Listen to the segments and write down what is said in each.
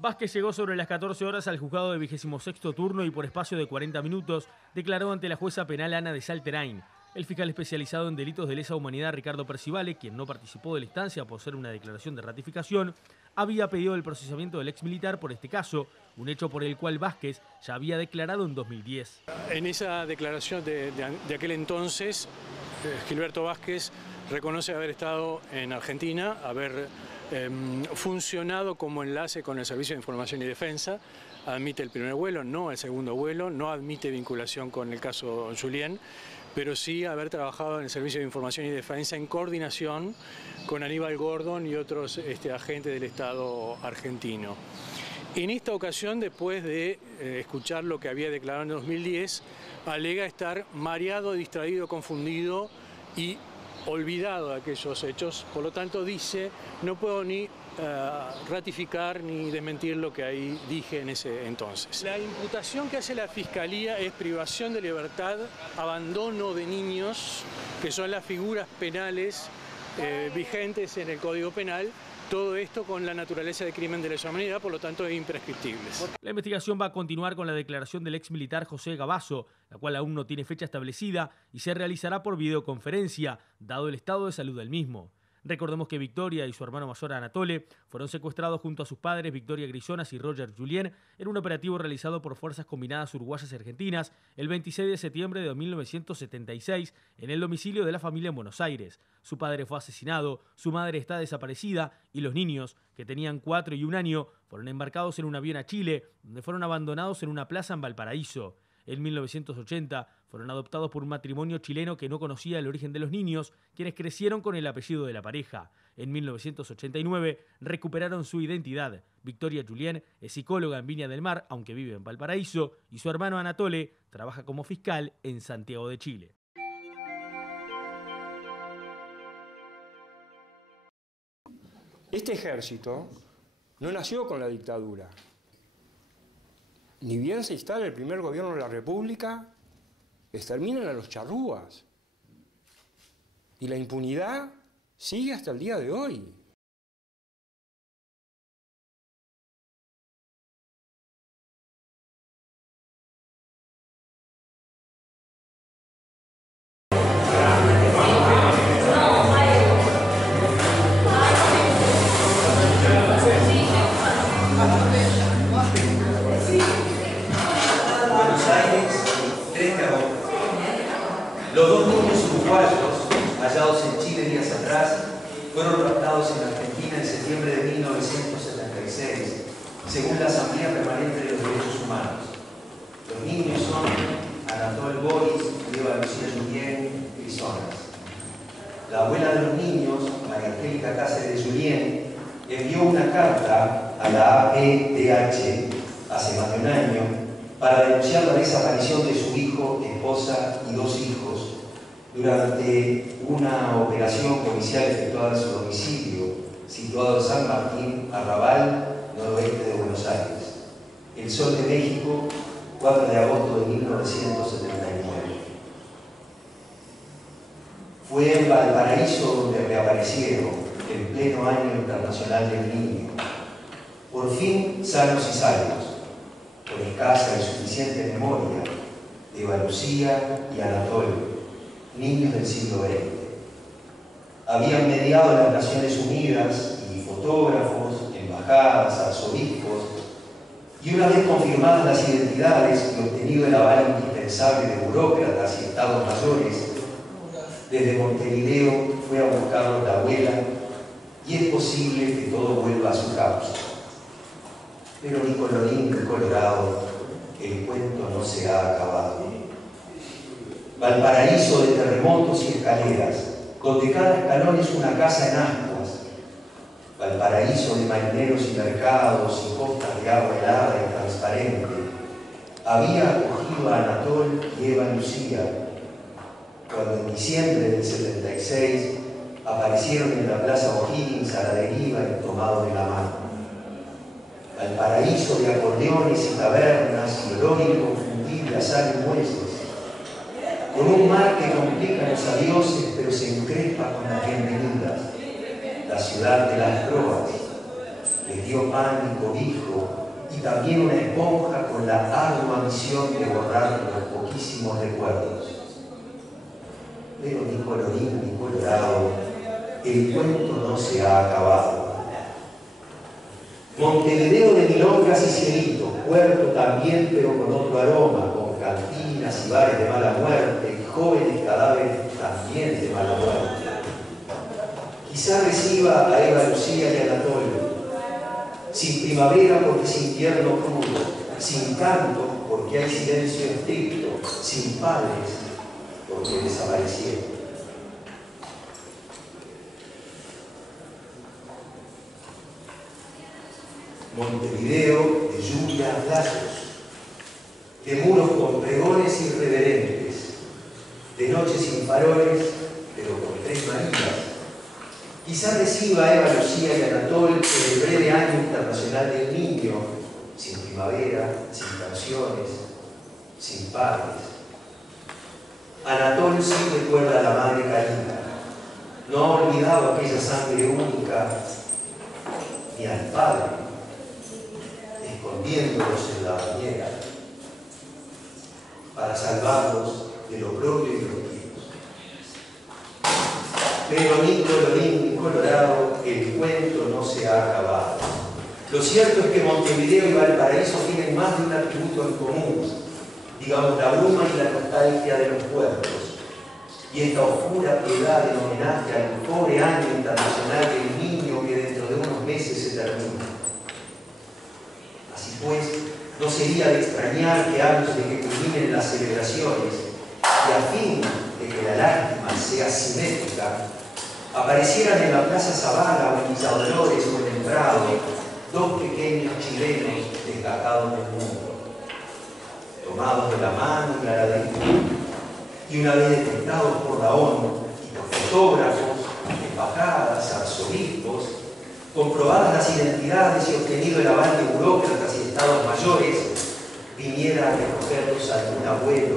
Vázquez llegó sobre las 14 horas al juzgado de 26º turno y por espacio de 40 minutos declaró ante la jueza penal Ana de Salterain. El fiscal especializado en delitos de lesa humanidad Ricardo Percivale, quien no participó de la instancia por ser una declaración de ratificación, había pedido el procesamiento del exmilitar por este caso, un hecho por el cual Vázquez ya había declarado en 2010. En esa declaración de aquel entonces, Gilberto Vázquez reconoce haber estado en Argentina, haber funcionado como enlace con el Servicio de Información y Defensa, admite el primer vuelo, no el segundo vuelo, no admite vinculación con el caso Julián, pero sí haber trabajado en el Servicio de Información y Defensa en coordinación con Aníbal Gordon y otros agentes del Estado argentino. En esta ocasión, después de escuchar lo que había declarado en 2010, alega estar mareado, distraído, confundido y olvidado de aquellos hechos. Por lo tanto, dice, no puedo ni ratificar ni desmentir lo que ahí dije en ese entonces. La imputación que hace la Fiscalía es privación de libertad, abandono de niños, que son las figuras penales vigentes en el Código Penal. Todo esto con la naturaleza de crimen de lesa humanidad, por lo tanto es imprescriptible. La investigación va a continuar con la declaración del exmilitar José Gabazo, la cual aún no tiene fecha establecida y se realizará por videoconferencia, dado el estado de salud del mismo. Recordemos que Victoria y su hermano mayor Anatole fueron secuestrados junto a sus padres Victoria Grisonas y Roger Julien en un operativo realizado por Fuerzas Combinadas Uruguayas y Argentinas el 26 de septiembre de 1976 en el domicilio de la familia en Buenos Aires. Su padre fue asesinado, su madre está desaparecida y los niños, que tenían 4 y 1 año, fueron embarcados en un avión a Chile, donde fueron abandonados en una plaza en Valparaíso. En 1980 fueron adoptados por un matrimonio chileno que no conocía el origen de los niños, quienes crecieron con el apellido de la pareja. En 1989 recuperaron su identidad. Victoria Julien es psicóloga en Viña del Mar, aunque vive en Valparaíso, y su hermano Anatole trabaja como fiscal en Santiago de Chile. Este ejército no nació con la dictadura. Ni bien se instala el primer gobierno de la República, exterminan a los charrúas. Y la impunidad sigue hasta el día de hoy. Los dos niños uruguayos, hallados en Chile días atrás, fueron raptados en Argentina en septiembre de 1976, según la Asamblea Permanente de los Derechos Humanos. Los niños son Anatole Boris y Eva Lucía Julien Grisonas. La abuela de los niños, María Angélica Cáceres de Julien, envió una carta a la AEDH hace más de un año para denunciar la desaparición de su hijo, esposa y 2 hijos durante una operación policial efectuada en su domicilio, situado en San Martín, Arrabal, noroeste de Buenos Aires. El Sol de México, 4 de agosto de 1979. Fue en Valparaíso donde reaparecieron, en pleno Año Internacional del Niño. Por fin, sanos y salvos, con escasa y suficiente memoria, de Eva Lucía y Anatole, niños del siglo XX. Habían mediado las Naciones Unidas y fotógrafos, embajadas, arzobispos, y una vez confirmadas las identidades y obtenido el aval indispensable de burócratas y estados mayores, desde Montevideo fue a buscarlos la abuela y es posible que todo vuelva a su causa. Pero ni colorín ni colorado, el cuento no se ha acabado. Valparaíso de terremotos y escaleras, donde cada escalón es una casa en ascuas. Valparaíso de marineros y mercados y costas de agua helada y transparente. Había acogido a Anatole y Eva Lucía, cuando en diciembre del 76 aparecieron en la Plaza O'Higgins a la deriva y tomados de la mano. Valparaíso de acordeones y tabernas y olor inconfundible a sal y huesos, con un mar que complica los adioses pero se encrespa con las bienvenidas, la ciudad de las proas, les dio pan y cobijo, y también una esponja con la ardua misión de borrar los poquísimos recuerdos. Pero ni colorín ni colorado, el cuento no se ha acabado. Montevideo de milongas y cielitos, puerto también, pero con otro aroma, con cantinas y bares de mala muerte, y jóvenes cadáveres también de mala muerte. Quizá reciba a Eva Lucía y Anatolio, sin primavera porque es invierno crudo, sin canto porque hay silencio estricto, sin padres porque desaparecieron. Montevideo de lluvias lazos, de muros con pregones irreverentes, de noches sin faroles, pero con 3 Marías. Quizá reciba a Eva Lucía y Anatol en el breve año internacional del niño, sin primavera, sin canciones, sin padres. Anatol sí recuerda a la madre Karina, no ha olvidado aquella sangre única, ni al padre, escondiéndolos en la bañera, para salvarlos de lo propio y de los hijos. Pero ni colorín ni colorado, el cuento no se ha acabado. Lo cierto es que Montevideo y Valparaíso tienen más de un atributo en común, digamos la bruma y la nostalgia de los puertos, y esta oscura piedad en homenaje al pobre año internacional del niño que dentro de unos meses se termina. Así pues, no sería de extrañar que antes de que culminen las celebraciones, y a fin de que la lástima sea simétrica, aparecieran en la Plaza Zavala o en Villa Dolores o en el Prado 2 pequeños chilenos destacados del mundo, tomados de la mano claramente, y una vez detectados por la ONU y por fotógrafos, embajadas, arzobispos, comprobadas las identidades y obtenido el aval de burócratas y estados mayores, viniera a recogerlos algún abuelo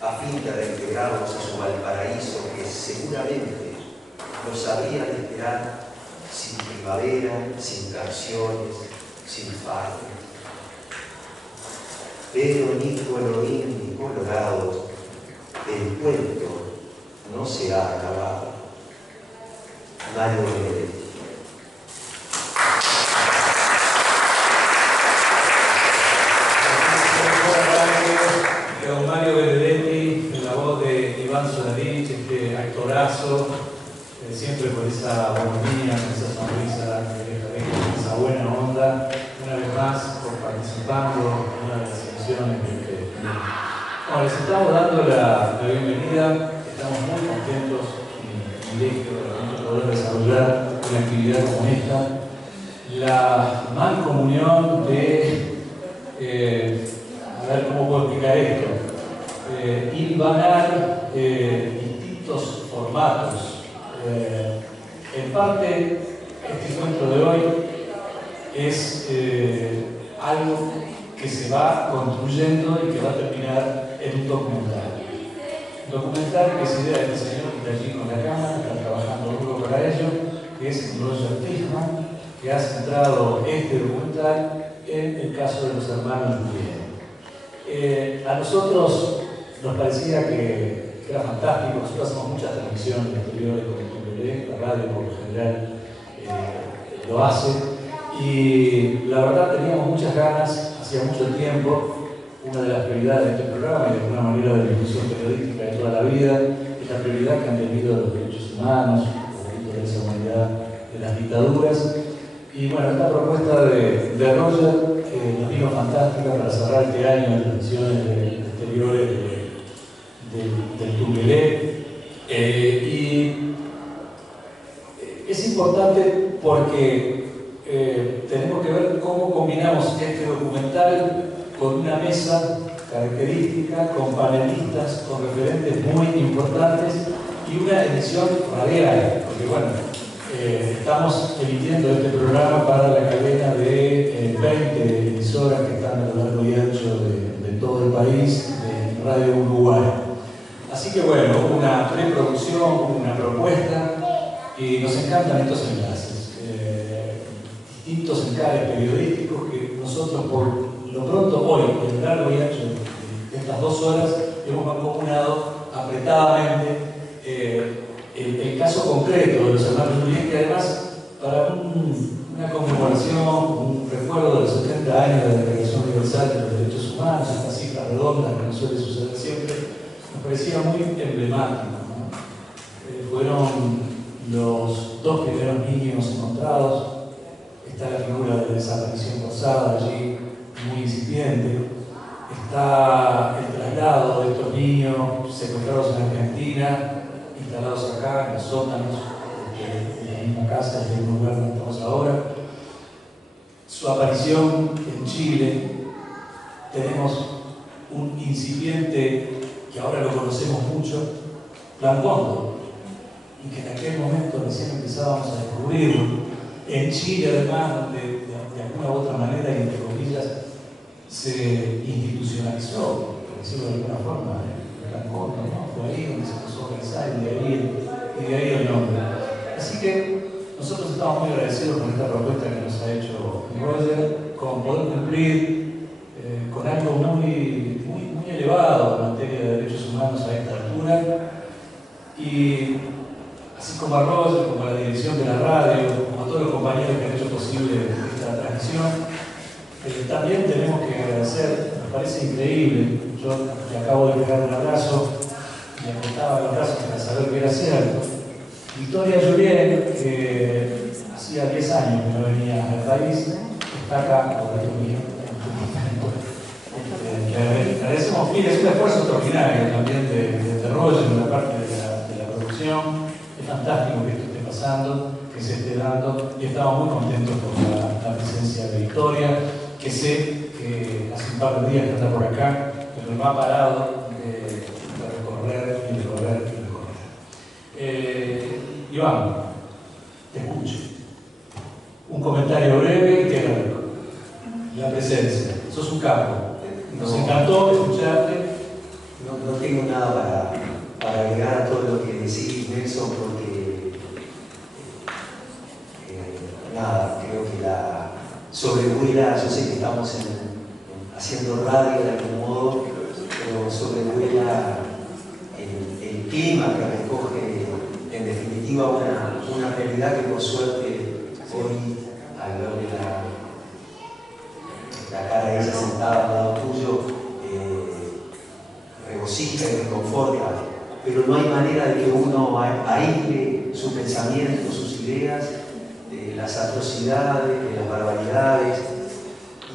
a fin de reintegrarlos a su Valparaíso, que seguramente los habría de esperar sin primavera, sin canciones, sin faro. Pero ni colorín ni colorado, el cuento no se ha acabado. Mario Benedetti. Don Mario Benedetti, en la voz de Iván Solarich, este actorazo, siempre con esa bonanía, con esa sonrisa, con esa buena onda, una vez más por participando en una de las sesiones de bueno, les estamos dando la bienvenida, estamos muy contentos y de poder desarrollar una actividad como esta, la mancomunión de a ver cómo puedo explicar esto, hilvanar distintos formatos. En parte, este encuentro de hoy es algo que se va construyendo y que va a terminar en un documental. Un documental que es idea de este señor que está allí con la cámara, está trabajando duro para ello, que es Roger Tisman, que ha centrado este documental en el caso de los hermanos Lumière. A nosotros nos parecía que era fantástico. Nosotros hacemos muchas transmisiones exteriores con el Tumbelé, la radio por lo general lo hace, y la verdad teníamos muchas ganas, hacía mucho tiempo. Una de las prioridades de este programa y de alguna manera de la difusión periodística de toda la vida es la prioridad que han tenido los derechos humanos, los derechos de esa humanidad, de las dictaduras. Y bueno, esta propuesta de Roger nos vino fantástica para cerrar este año de transmisiones exteriores del Tumbelé. Y es importante porque tenemos que ver cómo combinamos este documental con una mesa característica, con panelistas, con referentes muy importantes y una edición radial, porque bueno, estamos emitiendo este programa para la cadena de 20 emisoras que están a lo largo y ancho de todo el país, de Radio Uruguay. Así que bueno, una preproducción, una propuesta, y nos encantan estos enlaces. distintos encares periodísticos que nosotros, por lo pronto hoy, en el largo y ancho de estas 2 horas, hemos mancomunado apretadamente el caso concreto de los hermanos Luis, que además, para una conmemoración, un recuerdo de los 70 años de la Declaración Universal de los Derechos Humanos, esta cifra redonda que no suele suceder siempre, nos parecía muy emblemático, ¿no? Fueron los 2 primeros niños encontrados. Está la figura de desaparición forzada allí, muy incipiente. Está el traslado de estos niños secuestrados en Argentina, instalados acá en los sótanos de la misma casa, en el mismo lugar donde estamos ahora. Su aparición en Chile. Tenemos un incipiente que ahora lo conocemos mucho, Plan Cóndor, y que en aquel momento recién empezábamos a descubrirlo. En Chile, además, donde de alguna u otra manera, y entre comillas, se institucionalizó, por decirlo de alguna forma, el Plan Cóndor, ¿no? Fue ahí donde se empezó a organizar y de ahí el nombre. Así que nosotros estamos muy agradecidos con esta propuesta que nos ha hecho Roger, con poder cumplir con algo muy elevado en materia de derechos humanos a esta altura. Y así como a Roger, como a la dirección de la radio, como a todos los compañeros que han hecho posible esta transmisión, también tenemos que agradecer, me parece increíble, yo le acabo de pegar un abrazo, me apretaba los brazos para saber que era cierto. Victoria Julien, que hacía 10 años que no venía al país, está acá, por el mío. Le agradecemos, mire, es un esfuerzo extraordinario también de Roger en la parte de la producción. Es fantástico que esto esté pasando, que se esté dando, y estamos muy contentos por la presencia de Victoria, que sé que hace un par de días que está por acá, pero no ha parado de recorrer y recorrer y recorrer. Iván, te escucho. Un comentario breve y te agradezco. La presencia. Sos un capo. Nos encantó escucharte. No tengo nada para agregar a todo lo que decís, Nelson, porque nada, creo que la sobrevuela, yo sé que estamos haciendo radio de algún modo, pero sobrevuela el clima que recoge en definitiva una realidad que por suerte hoy, al ver la cara de ella sentada al lado tuyo, regocija y reconforta, pero no hay manera de que uno aísle su pensamiento, sus ideas, de las atrocidades, de las barbaridades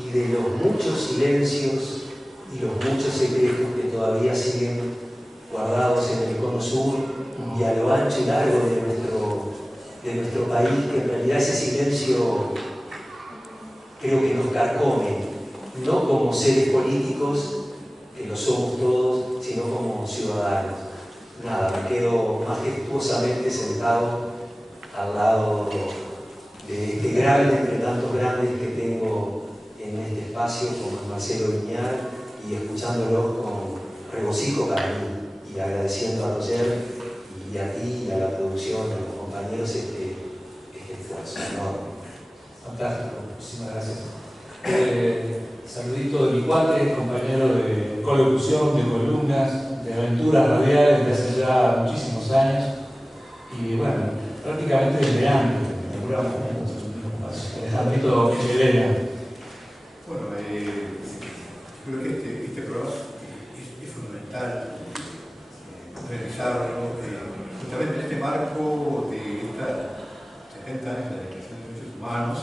y de los muchos silencios y los muchos secretos que todavía siguen guardados en el cono sur y a lo ancho y largo de nuestro país, que en realidad ese silencio creo que nos carcome, no como seres políticos, que lo somos todos, sino como ciudadanos. Nada, me quedo majestuosamente sentado al lado de este grande, entre tantos grandes que tengo en este espacio, como Marcelo Viñar, y escuchándolos con regocijo para mí, y agradeciendo a Roger y a ti y a la producción, a los compañeros, este esfuerzo enorme. Fantástico, muchísimas gracias. Saludito de mi cuate, compañero de colocución, de columnas, de aventuras radiales de hace ya muchísimos años. Y bueno, prácticamente desde antes, Alejandrito Echeverría. Bueno, creo que este programa es fundamental realizarlo justamente en este marco de estas 70 años de la Declaración de Derechos Humanos,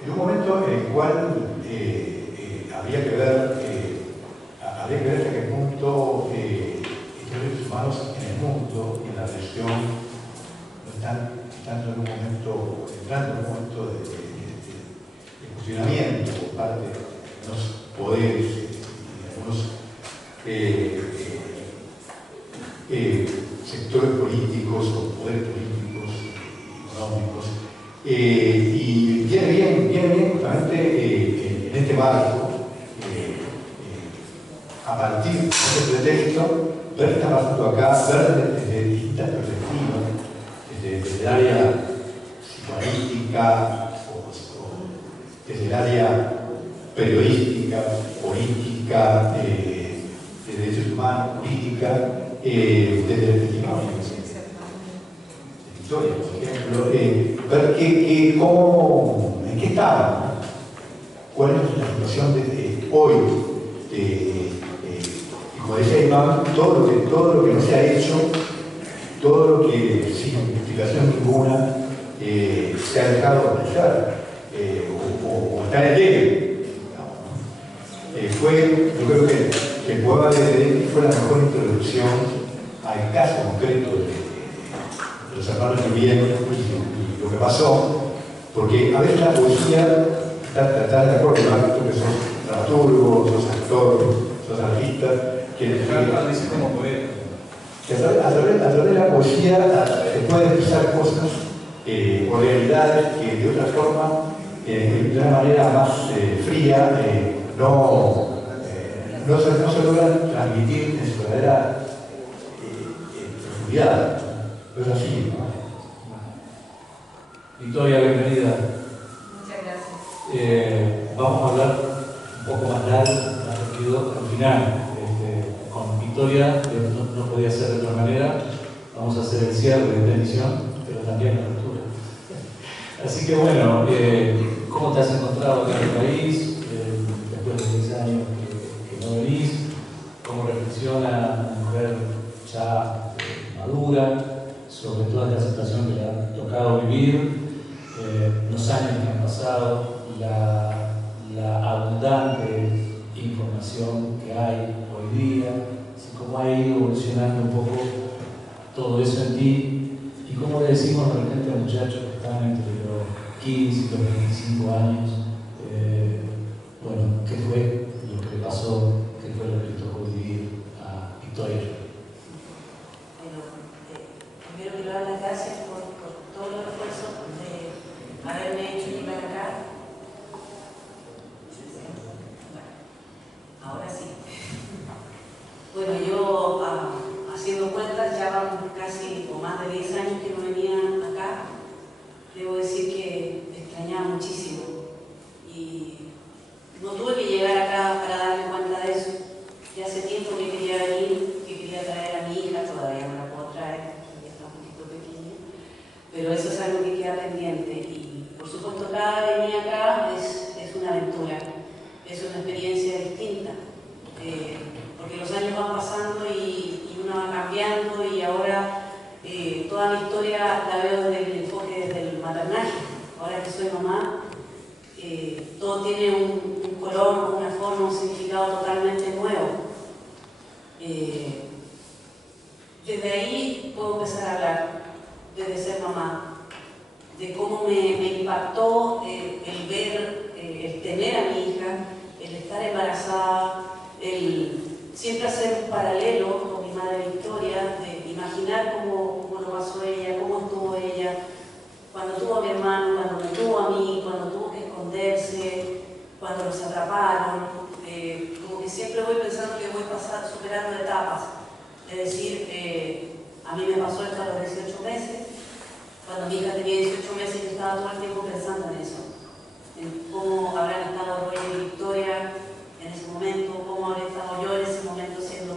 en un momento en el cual habría que ver hasta qué punto los derechos humanos en el mundo y en la región no están entrando en un momento de cuestionamiento por parte de los poderes y de algunos sectores políticos o poderes políticos y económicos. Y viene bien justamente en este marco, a partir de este pretexto, ver qué está pasando acá, ver desde distintas perspectivas, desde el área humanística, desde el área periodística, política, de derechos humanos, política, desde el testimonio de Victoria, por ejemplo, ver en qué estaba, cuál es la situación de hoy, y como decía Iván, todo lo que no se ha hecho, todo lo que sin justificación ninguna se ha dejado de hacer, o está en el aire. Yo creo que el poema de Benedetti fue la mejor introducción al caso concreto de los hermanos Lluvien y lo que pasó, porque a veces la poesía está de acuerdo, ¿no? Tú que sos dramaturgo, sos actor, sos artista, que como poeta. A través de la poesía se pueden expresar cosas o realidades que de otra forma, de una manera más fría, no se logran transmitir en su verdadera profundidad. No es así, ¿no? Victoria, bienvenida. Muchas gracias. Vamos a hablar un poco más largo, al final. Con Victoria, no podía ser de otra manera. Vamos a hacer el cierre de la emisión, pero también la apertura. Así que bueno, ¿cómo te has encontrado acá en el país? Después de 10 años que no venís, ¿cómo reflexiona una mujer ya madura sobre toda la situación que le ha tocado vivir, los años que han pasado, la abundante información que hay hoy día, así como ha ido evolucionando un poco todo eso en ti, y cómo le decimos de repente a muchachos que están entre los 15 y los 25 años, bueno, ¿qué fue lo que le pasó? ¿Qué fue lo que le tocó vivir a Victoria? Bueno, primero quiero dar las gracias por todos los esfuerzos de haberme hecho llegar acá. Ahora sí. Bueno, yo haciendo cuentas ya van casi o más de 10 años que no venía acá. Debo decir que me extrañaba muchísimo y no tuve que llegar acá para darme cuenta de eso. Ya hace tiempo que quería venir, que quería traer a mi hija, todavía no la puedo traer, ya está un poquito pequeña, pero eso es algo que queda pendiente y por supuesto cada venir acá es una aventura, es una experiencia distinta, porque los años van pasando y uno va cambiando y ahora toda mi historia la veo desde el enfoque del maternaje. Ahora que soy mamá, todo tiene un color, una forma, un significado totalmente nuevo. Desde ahí puedo empezar a hablar, desde ser mamá, de cómo me impactó el ver, el tener a mi hija, el estar embarazada, el siempre hacer un paralelo con mi madre Victoria, de imaginar cómo lo pasó ella, cómo estuvo ella, cuando tuvo a mi hermano, cuando me tuvo a mí, cuando tuvo que esconderse, cuando los atraparon. Como que siempre voy pensando que voy superando etapas. Es decir, a mí me pasó esto a los 18 meses. Cuando mi hija tenía 18 meses yo estaba todo el tiempo pensando en eso. En cómo habrán estado Roy y Victoria en ese momento, cómo habré estado yo en ese momento siendo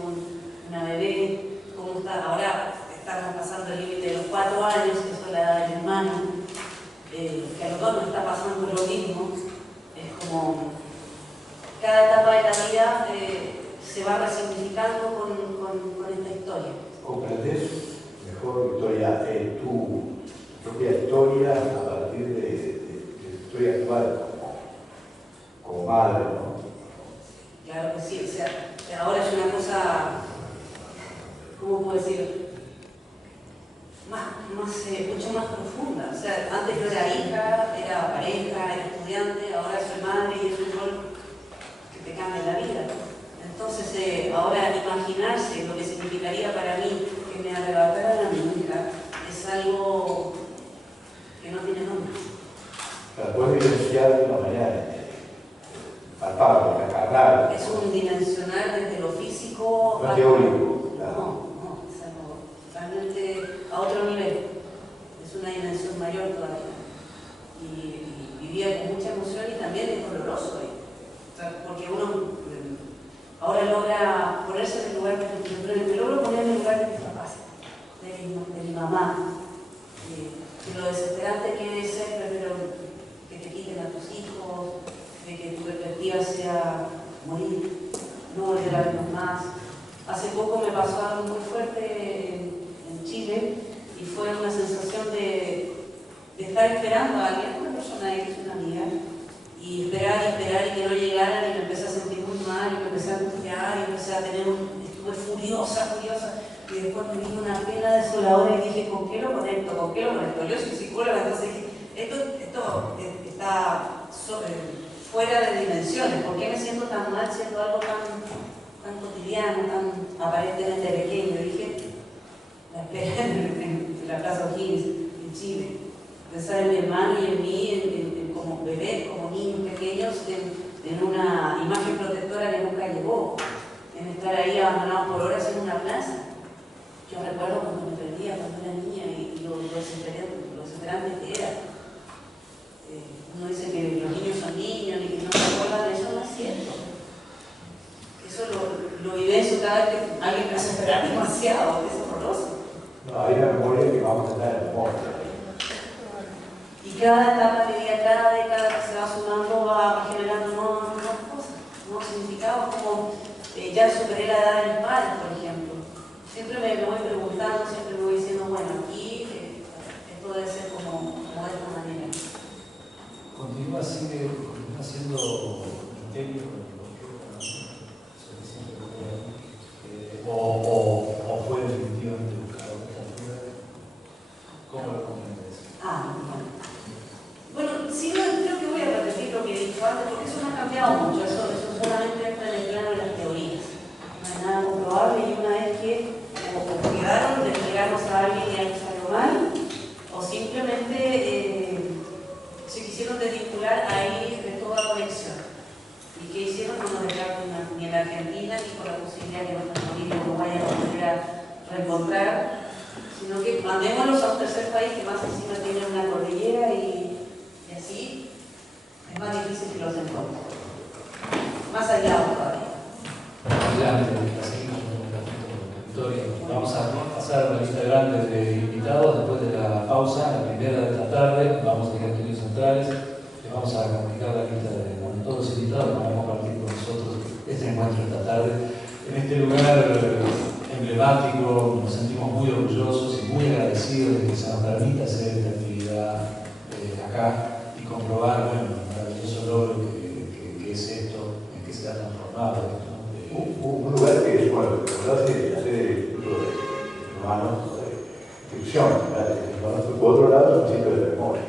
una bebé, cómo está ahora. Estamos pasando el límite de los 4 años, que es la edad de mi hermano, que a los 2 nos está pasando lo mismo. Es como cada etapa de la vida se va resignificando con esta historia. ¿Comprendés mejor, Victoria, tu propia historia a partir de tu historia actual como madre, ¿no? Claro que sí, o sea, ahora es una cosa, ¿cómo puedo decir? Mucho más profunda. O sea, antes yo era hija, era pareja, era estudiante, ahora soy madre y es un rol que te cambia la vida. Entonces, ahora imaginarse lo que significaría para mí que me arrebataran a mi hija es algo que no tiene nombre. La puedes vivenciar de una manera palpable, carnal. Es un dimensional desde lo físico no teórico. No, es algo realmente a otro nivel. Es una dimensión mayor todavía. doloroso ahí. O sea, porque uno ahora logra ponerse en el lugar me logro poner en el lugar de mis papás, de mi mamá, de lo desesperante que es ser, pero que te quiten a tus hijos, de que tu perspectiva sea morir, no volver a verlos más. Hace poco me pasó algo muy fuerte en Chile y fue una sensación de estar esperando a alguien, una persona que es una amiga, y esperar y que no llegaran, y me empecé a sentir muy mal, y me empecé a angustiar, y empecé a tener estuve furiosa, y después me vino una pena desoladora y dije, ¿con qué lo conecto? Yo soy psicóloga, entonces dije, esto está fuera de dimensiones. ¿Por qué me siento tan mal siendo algo tan cotidiano, tan aparentemente pequeño? Dije, la espera en la Plaza O'Higgins, en Chile. Pensar en mi hermano y en mí, como bebés, como niños pequeños, en una imagen protectora que nunca llegó, en estar ahí abandonados por horas en una plaza. Yo recuerdo cuando me perdía, cuando era niña, y lo desesperante que era. Uno dice que los niños son niños y que no se acuerdan, eso no es cierto. Eso lo vivencio cada vez que alguien me hace esperar demasiado, es horroroso. No, hay una memoria que vamos a tener en memoria. Y cada etapa de vida, cada década que se va sumando va generando nuevas cosas, nuevos significados, como ya superé la edad de mis padres, por ejemplo. Siempre me voy preguntando, siempre me voy diciendo, bueno, aquí esto debe ser como de esta manera. Continúa siendo misterio o fue definitivamente buscado. ¿Cómo lo comprendes? Bueno, sí, creo que voy a repetir lo que he dicho antes, porque eso no ha cambiado mucho, eso solamente entra en el plano de las teorías. No hay nada comprobable, y una vez que o quedaron de entregarnos a alguien y algo salió mal, o simplemente se quisieron desvincular ahí de toda conexión. ¿Y qué hicieron? No nos dejaron ni en la Argentina, ni con la posibilidad que nuestros familias nos vayan a volver a reencontrar, sino que mandémoslos a un tercer país que más encima tiene una cordillera y así es más difícil que los encuentren. Más allá todavía. Vamos a pasar a la lista grande de invitados después de la pausa, la primera de esta tarde. Vamos a ir a estudios centrales, les vamos a comunicar la lista de todos los invitados que van a compartir con nosotros este encuentro esta tarde. En este lugar emblemático nos sentimos muy orgullosos y muy agradecidos de que se nos permita hacer esta actividad acá y comprobar el maravilloso logro que es esto, en que se ha transformado esto. Un lugar que es, bueno, la verdad es que hace incluso de hermanos de inscripción, por otro lado, es un sitio de memoria.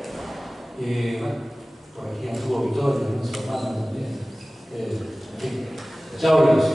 Por aquí anduvo Victoria, su hermano también. En fin. Chao, Luis.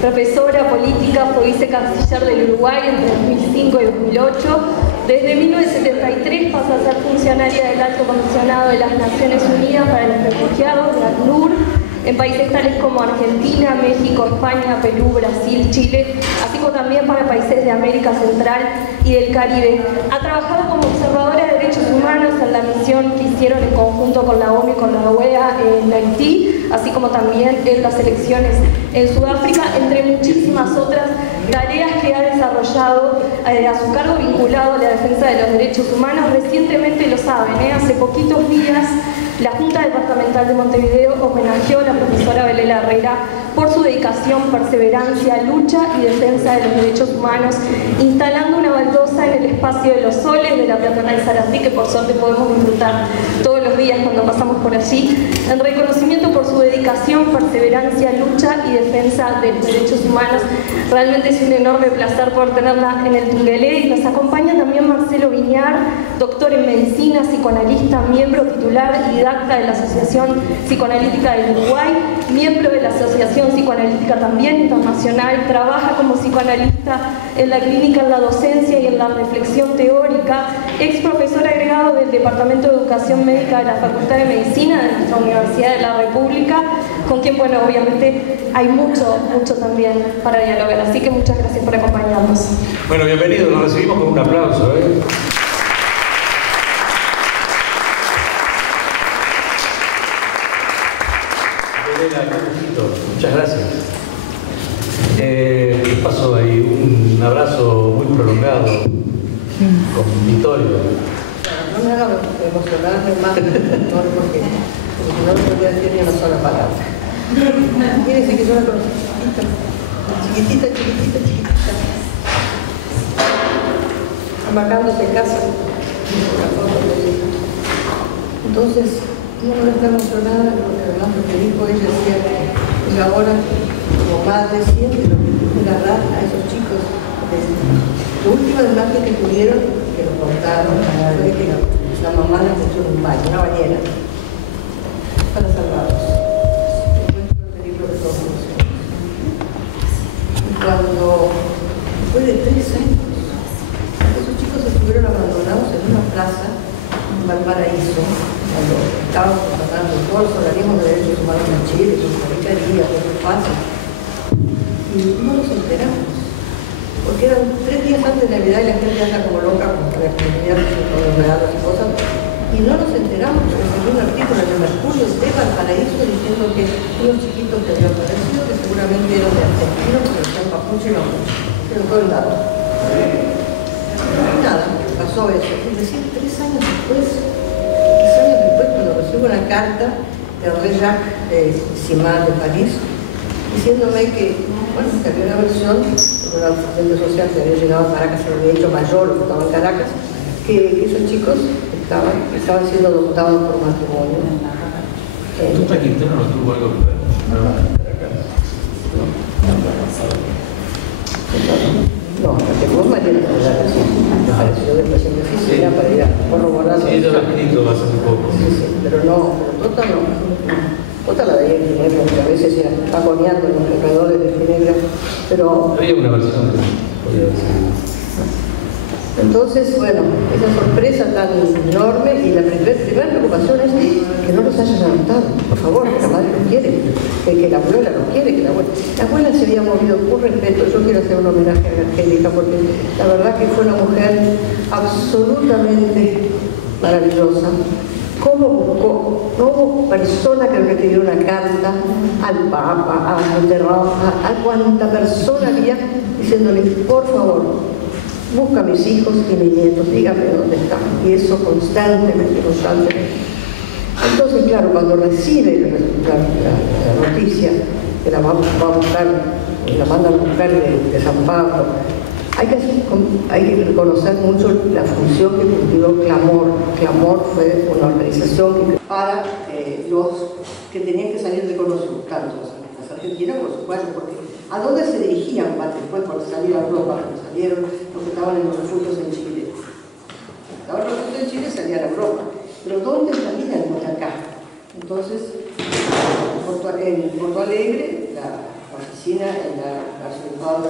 Profesora política, fue vicecanciller del Uruguay entre 2005 y 2008. Desde 1973 pasó a ser funcionaria del Alto Comisionado de las Naciones Unidas para los Refugiados, de ACNUR. en países tales como Argentina, México, España, Perú, Brasil, Chile, así como también para países de América Central y del Caribe. Ha trabajado como observadora de derechos humanos en la misión que hicieron en conjunto con la ONU y con la OEA en Haití, así como también en las elecciones en Sudáfrica, entre muchísimas otras tareas que ha desarrollado a su cargo vinculado a la defensa de los derechos humanos. Recientemente, lo saben, hace poquitos días, la Junta Departamental de Montevideo homenajeó a la profesora Belela Herrera por su dedicación, perseverancia, lucha y defensa de los derechos humanos, instalando una baldosa en el espacio de los soles de la peatonal Sarandí, que por suerte podemos disfrutar todos los días cuando pasamos por allí, en reconocimiento por su dedicación, perseverancia, lucha y defensa de los derechos humanos. Realmente es un enorme placer poder tenerla en el Tungelé. Y nos acompaña también Marcelo Viñar, doctor en medicina, psicoanalista, miembro titular y didacta de la Asociación Psicoanalítica del Uruguay, miembro de la Asociación Psicoanalítica también internacional, trabaja como psicoanalista en la clínica, en la docencia y en la reflexión teórica, ex profesor agregado del Departamento de Educación Médica de la Facultad de Medicina de nuestra Universidad de la República, con quien, bueno, obviamente hay mucho también para dialogar, así que muchas gracias por acompañarnos. Bueno, bienvenidos, nos recibimos con un aplauso, Muchas gracias. ¿Qué pasó ahí? Un abrazo muy prolongado con Vittorio. No me haga emocionarme más, porque si no podría decir ni una sola palabra. Fíjense que yo la conocí chiquitita, amacándose en casa. Entonces, no está emocionada porque además lo que dijo ella decía que ahora, como madre, siempre lo que tuvo que agarrar a esos chicos. La última imagen que tuvieron, que lo contaron, fue que la mamá les echó en un baño, una bañera, para salvarlos. Después fue un peligro de todos. Y cuando, después de 3 años, esos chicos estuvieron abandonados en una plaza en Valparaíso, cuando estábamos tratando todo el organismo de derechos humanos en Chile, con Costa Rica, con el fácil, y no nos enteramos, porque eran 3 días antes de Navidad y la gente anda como loca con la comunidad, con los regalos y cosas, y no nos enteramos, porque salió un artículo en el Mercurio de Valparaíso diciendo que unos chiquitos que habían aparecido, que seguramente eran de Argentina, porque están papuche y mapuche, pero en todo el lado. Nada, pasó eso. Es decir, 3 años después, cuando recibo una carta del rey Jacques Simard de París, diciéndome que, bueno, que había una versión de una asistente social que había llegado a Caracas, se había hecho mayor, que estaba en Caracas, que esos chicos estaban siendo adoptados por matrimonio. ¿Tú Quintero no tuvo algo que ver? No, porque vos María la verdad, sí, me pareció de presión de oficina para ir a corroborar. Sí, yo lo he escrito hace un poco. Sí, pero no, pero Tota no. Tota la veía en Ginebra, porque a veces era agoneando en los alrededores de Ginebra, pero... Había una versión que podía decir. Entonces, bueno, esa sorpresa tan enorme, y la primera preocupación es que no los hayan adoptado, por favor, que la madre lo quiere, que la abuela lo quiere, que la abuela se había movido con respeto. Yo quiero hacer un homenaje a Angélica porque la verdad que fue una mujer absolutamente maravillosa. ¿Cómo buscó? No hubo persona que le escribió una carta al Papa, a Mitterrand, a cuanta persona había, diciéndole, por favor, busca a mis hijos y mis nietos, dígame dónde están. Y eso constantemente. Entonces, claro, cuando recibe la noticia, que la va a buscar, la mandan a buscar de San Pablo, hay que reconocer mucho la función que cumplió Clamor. Clamor fue una organización para los que tenían que salir de conocidos, tanto las argentinas, por supuesto, porque ¿a dónde se dirigían después por salir a Europa? Salieron los que estaban en los refugios en Chile. Estaban los refugios en Chile, salían a Europa. Pero ¿dónde salían? Pues acá. Entonces, en Porto Alegre, la oficina en la ciudad de San Pablo,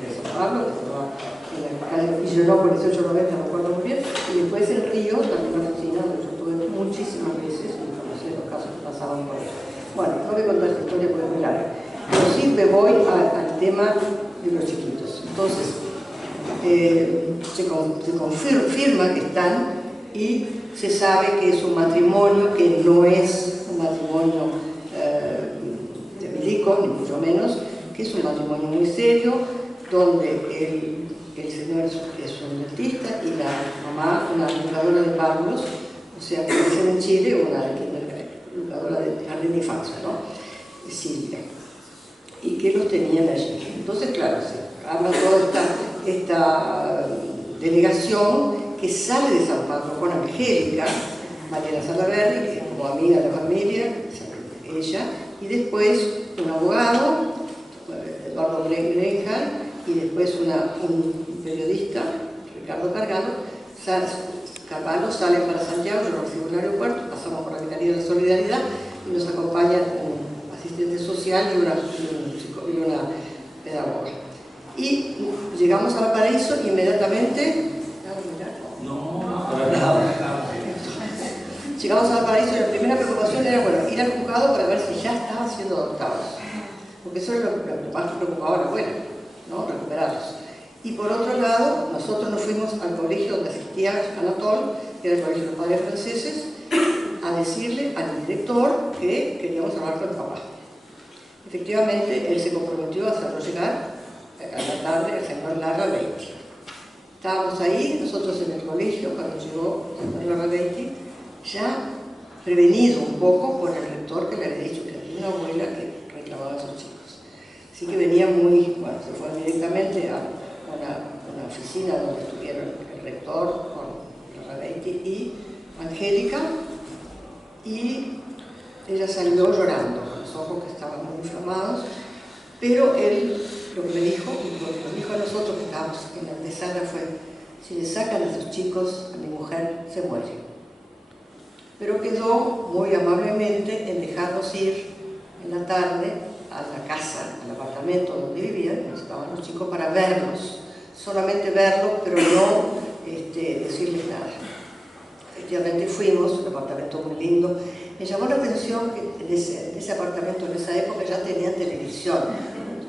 que estaba en la calle Villanópolis 1890, no recuerdo muy bien, y después en Río, también la oficina donde yo estuve muchísimas veces, y conocí los casos que pasaban por eso. Bueno, no voy a contar esta historia porque es muy larga, pero sí me voy al tema de los chiquitos. Entonces, se confirma que están y se sabe que es un matrimonio que no es un matrimonio de milico, ni mucho menos, que es un matrimonio muy serio, donde el señor es un dentista y la mamá una educadora de párvulos, o sea, que nació en Chile, una educadora de jardín de infancia, ¿no? De Silvia, y que los tenían allí. Entonces, claro, se arma toda esta delegación que sale de San Pablo con Angélica, Mariana Salaverri, que es como amiga de la familia, ella, y después un abogado, Eduardo Greenhal, y después un periodista, Ricardo Carvalho, salen para Santiago, yo lo recibo en el aeropuerto, pasamos por la Vicaría de la Solidaridad y nos acompaña un asistente social y una pedagoga. Y llegamos a Valparaíso y inmediatamente... Llegamos a Valparaíso y la primera preocupación era, bueno, ir al juzgado para ver si ya estaban siendo adoptados. Porque eso era lo que más preocupaba a la abuela, ¿no? Recuperarlos. Y por otro lado, nosotros nos fuimos al colegio donde asistía Anatole, que era el colegio de los padres franceses, a decirle al director que queríamos hablar con el papá. Efectivamente, él se comprometió a hacerlo llegar a la tarde al señor Larrabeiti. Estábamos ahí, nosotros en el colegio, cuando llegó el señor Larrabeiti, ya prevenido un poco por el rector que le había dicho que había una abuela que reclamaba a sus chicos. Así que venía muy, bueno, se fue directamente a una oficina donde estuvieron el rector con Larrabeiti y Angélica, y ella salió llorando, con los ojos que estaban muy inflamados, pero él lo que me dijo, y lo que nos dijo a nosotros que estábamos en la antesala fue: si le sacan a sus chicos, a mi mujer se muere. Pero quedó muy amablemente en dejarnos ir en la tarde a la casa, al apartamento donde vivían, donde estaban los chicos, para verlos, solamente verlos, pero no decirles nada. Efectivamente fuimos, un apartamento muy lindo. Me llamó la atención que en ese apartamento, en esa época, ya tenían televisión,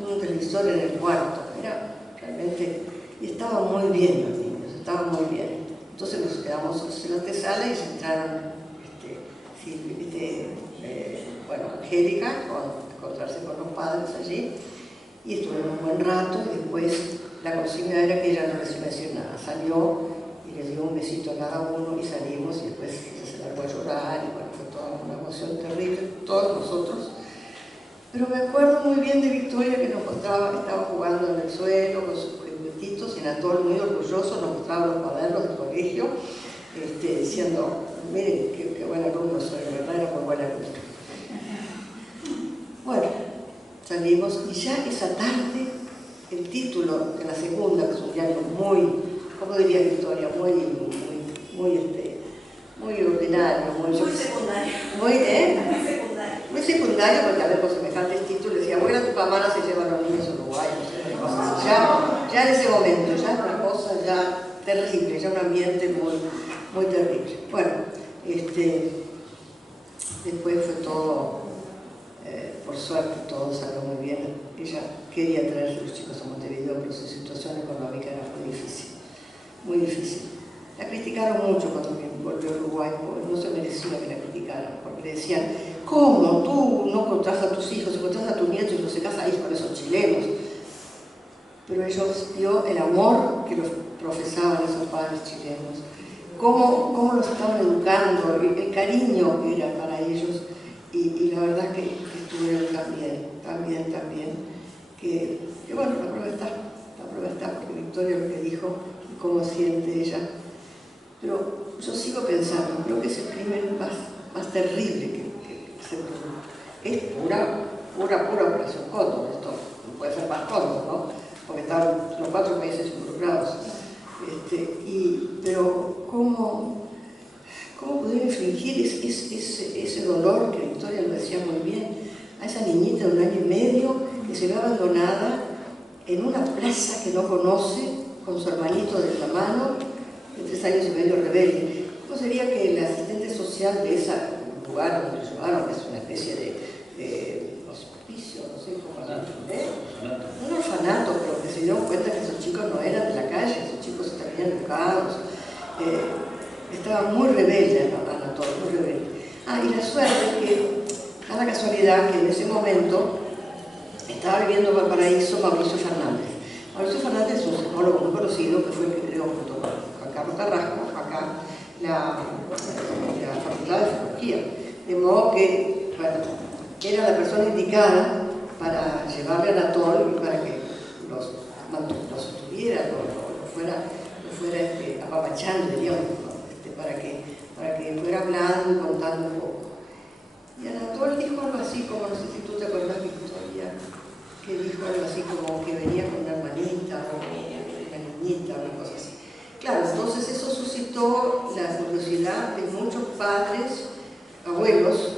un televisor en el cuarto, era realmente, y estaban muy bien los niños, estaban muy bien. Entonces nos quedamos en la antesala y se entraron bueno, Angélica, encontrarse con los padres allí, y estuvieron un buen rato, y después la consigna era que ella no les iba a decir nada. Salió y les dio un besito a cada uno y salimos, y después se largó a llorar, y bueno, fue toda una emoción terrible, todos nosotros. Pero me acuerdo muy bien de Victoria, que nos contaba que estaba jugando en el suelo con sus juguetitos, y Anatole, muy orgulloso, nos mostraba los cuadernos del colegio, diciendo: miren, qué buen alumno soy, la verdad era muy buen alumno. Bueno, salimos, y ya esa tarde, el título de la segunda, que es un diálogo muy, ¿cómo diría Victoria? Muy ordinario, muy secundario. Muy secundario, porque a ver, con semejantes títulos, decía: abuela, tu mamá se lleva a los niños a Uruguay, no sé, cosas así. Ya en ese momento, ya una cosa ya terrible, ya un ambiente muy terrible. Bueno, después fue todo, por suerte todo salió muy bien. Ella quería traer a los chicos a Montevideo, pero su situación económica era muy difícil, muy difícil. La criticaron mucho cuando volvió a Uruguay, porque no se merecía que la criticaran, porque le decían: ¿cómo tú no encontrás a tus hijos, encontrás a tus nietos y los se casan ahí con esos chilenos? Pero ellos vio el amor que los profesaban esos padres chilenos, cómo los estaban educando, el cariño que era para ellos, y la verdad que estuvieron también, que bueno, la prueba está, porque Victoria lo que dijo y cómo siente ella. Pero yo sigo pensando, creo que es el crimen más terrible que se produjo. Es pura operación Cóndor, esto no puede ser más Cóndor, ¿no? Porque estaban los 4 meses involucrados. Pero ¿cómo poder infligir ese dolor que Victoria lo decía muy bien a esa niñita de 1 año y medio que se ve abandonada en una plaza que no conoce, con su hermanito de la mano, de 3 años y medio, rebelde? ¿Cómo sería que el asistente social de ese lugar donde lo llevaron, que es una especie de hospicio, no sé cómo entender, un orfanato, pero que se dieron cuenta que esos chicos no eran de la calle, esos chicos estaban educados, estaba muy rebelde Anatol, muy rebelde. Y la suerte que, a la casualidad que en ese momento estaba viviendo en Valparaíso Mauricio Fernández. Mauricio Fernández es un psicólogo muy conocido que fue el que creó junto con Juan Carlos Carrasco acá la Facultad de Filología. De modo que, bueno, era la persona indicada para llevarle a Anatol y para que los sostuviera, lo fuera apapachando, digamos, para que fuera hablando y contando un poco. Y Anatol dijo algo así como, no sé si tú te acuerdas, Victoria, que dijo algo así como que venía con una hermanita o una niñita o una cosa así. Claro, entonces eso suscitó la curiosidad de muchos padres, abuelos,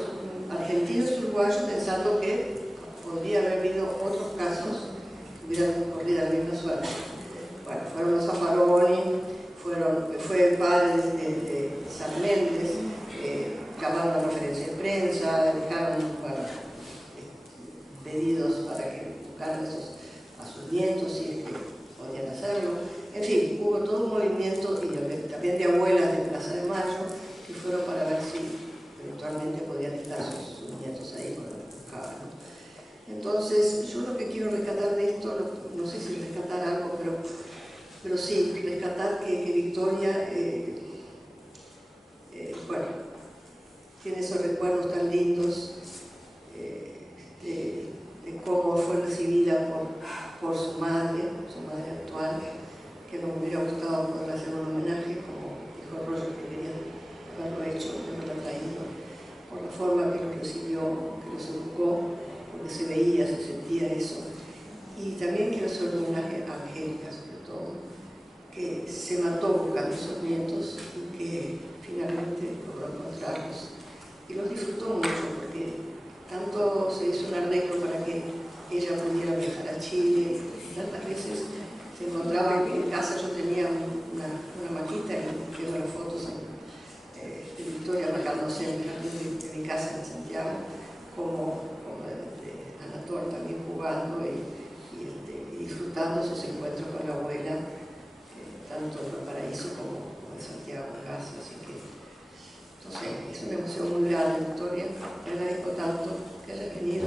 argentinos y uruguayos, pensando que podría haber habido otros casos que hubieran corrido la misma suerte. Bueno, fueron los Zaffaroni, fue el padre de San Méndez, llamaron a referencia de prensa, dejaron pedidos para que buscaran a sus nietos si podían hacerlo. En fin, hubo todo un movimiento y también de abuelas de Plaza de Mayo que fueron para ver si eventualmente podían estar sus nietos ahí cuando los buscaban, ¿no? Entonces, yo lo que quiero rescatar de esto, no sé si rescatar algo, pero sí, rescatar que Victoria, bueno, tiene esos recuerdos tan lindos de cómo fue recibida por su madre actual, que nos hubiera gustado poder hacer un homenaje, como dijo Roger, que quería haberlo hecho, haberlo traído, por la forma que los recibió, que los educó, porque se veía, se sentía eso. Y también quiero hacer un homenaje a Angélica, sobre todo, que se mató buscando esos nietos y que finalmente logró encontrarlos. Y los disfrutó mucho porque tanto se hizo un arreglo para que ella pudiera viajar a Chile, y tantas veces se encontraba que en casa yo tenía una maquita y tengo las fotos de Victoria bajándose en el jardín de mi casa en Santiago, como de Anatol también jugando y disfrutando esos encuentros con la abuela, tanto en Valparaíso como en Santiago en casa. Así que, entonces, es una emoción muy grande, Victoria. Te agradezco tanto que hayas venido.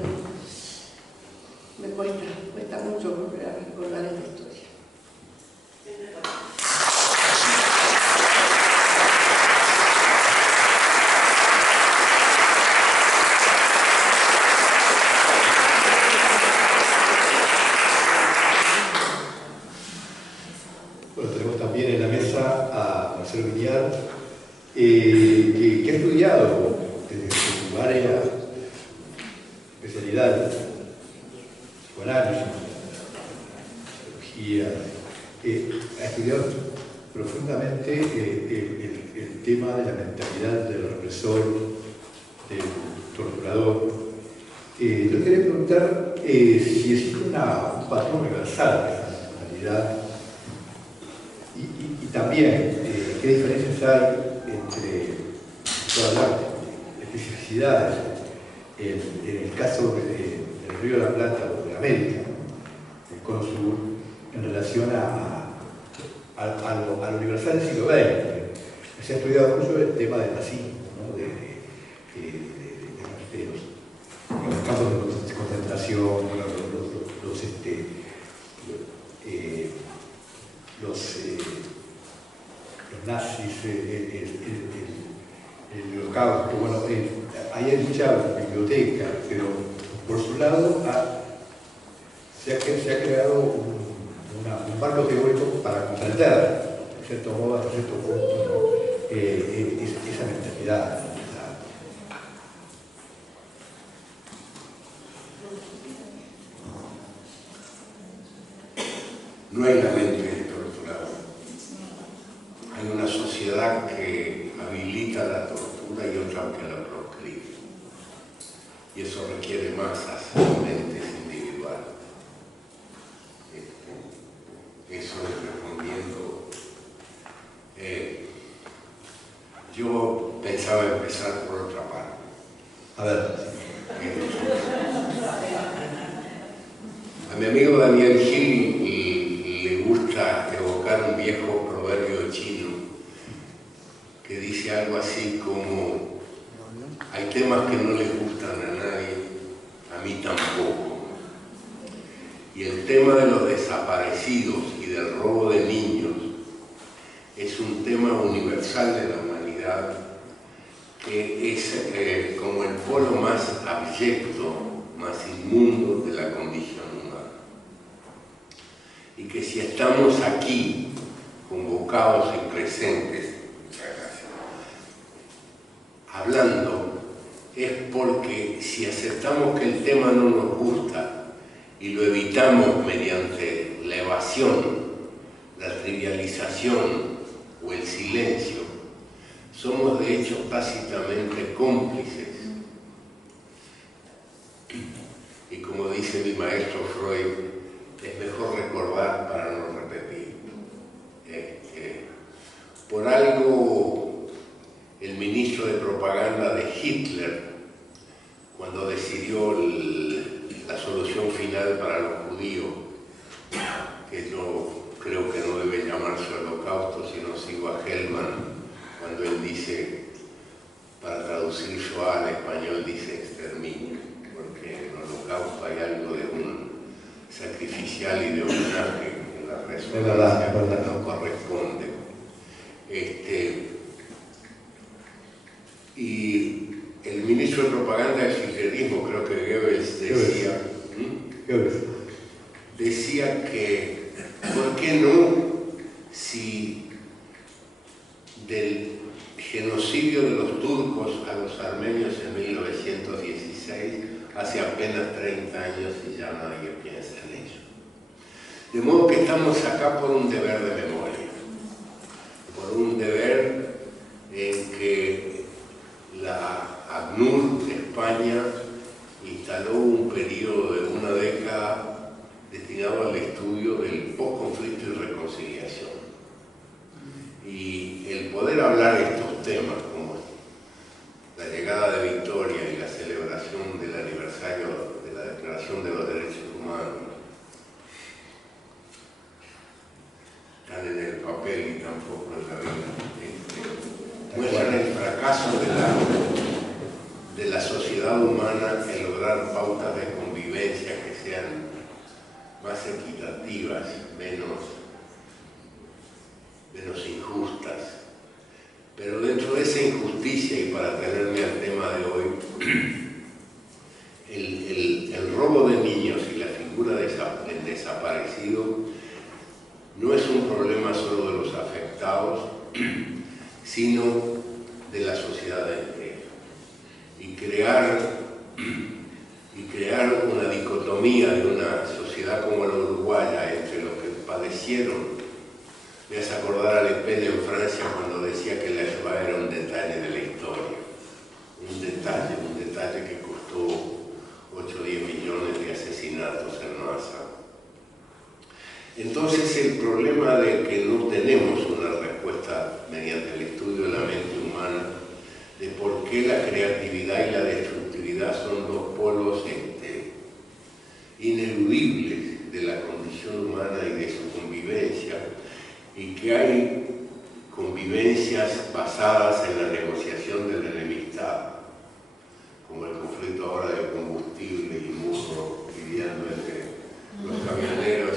Me cuesta mucho volver a recordar esta historia. Bueno, tenemos también en la mesa a Marcelo Villar, que ha estudiado desde su área, especialidad, psicoanálisis, psicología, ha estudiado profundamente el tema de la mentalidad del represor, del torturador. Yo quería preguntar si existe un patrón universal de esa mentalidad y también qué diferencias hay entre todas las especificidades en el caso del Río de la Plata o de América, del Cono Sur, en relación a lo universal del siglo XX. Se ha estudiado mucho el tema del nazismo, ¿no? los campos de concentración, los nazis, el holocausto. Bueno, ahí hay mucha biblioteca, pero por su lado se ha creado un marco teórico para comprender, de cierto modo, hasta cierto punto, ¿no? Esa mentalidad. No hay la mente del torturado. Hay una sociedad que habilita la tortura y otra que la proscribe. Y eso requiere masas de mentes individuales. Eso es respondiendo. Yo pensaba empezar por otra parte. A ver. A mi amigo Daniel Gil le gusta evocar un viejo proverbio chino que dice algo así como: hay temas que no les gustan a nadie, a mí tampoco. Y el tema de los desaparecidos y del robo de niños es un tema universal de la humanidad, que es como el polo más abyecto, más inmundo de la condición humana. Y que si estamos aquí, convocados y presentes, hablando, es porque si aceptamos que el tema no nos gusta y lo evitamos mediante la evasión, la trivialización o el silencio, somos de hecho tácitamente cómplices. Y como dice mi maestro Freud, es mejor recordar para no repetir. Por algo, el ministro de propaganda de Hitler, cuando decidió la solución final para los judíos, que yo creo que no debe llamarse holocausto, sino sigo a Hellman, cuando él dice, para traducir Shoah al español, dice exterminio, porque en el holocausto hay algo de un sacrificial y de homenaje en la resonancia que no corresponde. Y el ministro de propaganda del hitlerismo, creo que Goebbels, decía que, ¿por qué no, si del genocidio de los turcos a los armenios en 1916, hace apenas 30 años y ya nadie piensa en ello? De modo que estamos acá por un deber de memoria, por un deber en que la ACNUR de España instaló un periodo de una década destinado al estudio del posconflicto y reconciliación. Y el poder hablar de estos temas, como la llegada de Victoria y la celebración del aniversario de la Declaración de los Derechos Humanos, están en el papel y tampoco en la vida, muestran el fracaso de la sociedad humana en lograr pautas de convivencia que sean más equitativas, menos injustas. Pero dentro de esa injusticia, y para tenerme al tema de hoy, el robo de niños y la figura del desaparecido no es un problema solo de los afectados, sino de la sociedad entera. Y crear una dicotomía de una sociedad como la uruguaya entre los que padecieron. Me hace acordar a Le Pen en Francia cuando decía que la Shoah era un detalle de la historia. Un detalle que costó 8 o 10 millones de asesinatos en masa. Entonces el problema de que no tenemos una respuesta mediante el estudio de la mente humana de por qué la creatividad y la destructividad son dos polos ineludibles de la condición humana y de su convivencia, y que hay convivencias basadas en la negociación de la enemistad, como el conflicto ahora de combustible y Murro lidiando entre los camioneros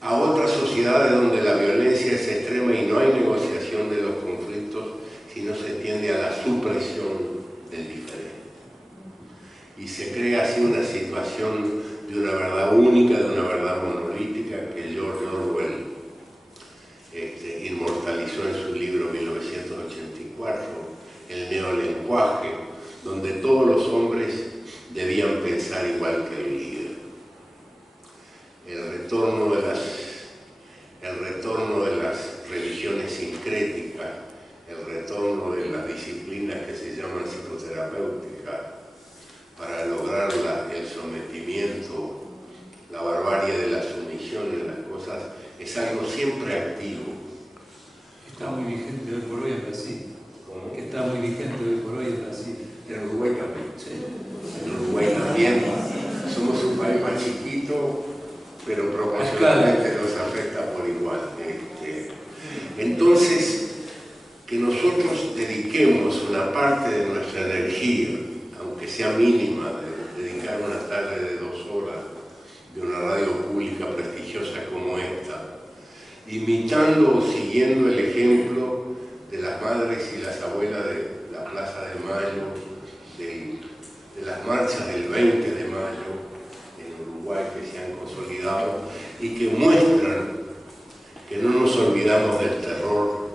a otras sociedades donde la violencia es extrema y no hay negociación de los conflictos, sino se tiende a la supresión del diferente. Y se crea así una situación de una verdad única, de una verdad monolítica, que George Orwell inmortalizó en su libro 1984, El neolenguaje, donde todos los hombres debían pensar igual que el líder. El retorno de las religiones sincréticas, el retorno de las disciplinas que se llaman psicoterapéuticas, para lograr el sometimiento, la barbarie de la sumisión en las cosas, es algo siempre activo. Está muy vigente hoy por hoy en Brasil. ¿Cómo? Que está muy vigente hoy por hoy en Brasil. En Uruguay también. Sí. también somos un país más chiquito, pero proporcionalmente nos afecta por igual. Entonces, que nosotros dediquemos una parte de nuestra energía, aunque sea mínima, de dedicar una tarde de 2 horas de una radio pública prestigiosa como esta, imitando o siguiendo el ejemplo de las madres y las abuelas de la Plaza de Mayo, de las marchas del 20 de mayo en Uruguay que se han consolidado y que muestran que no nos olvidamos del terror,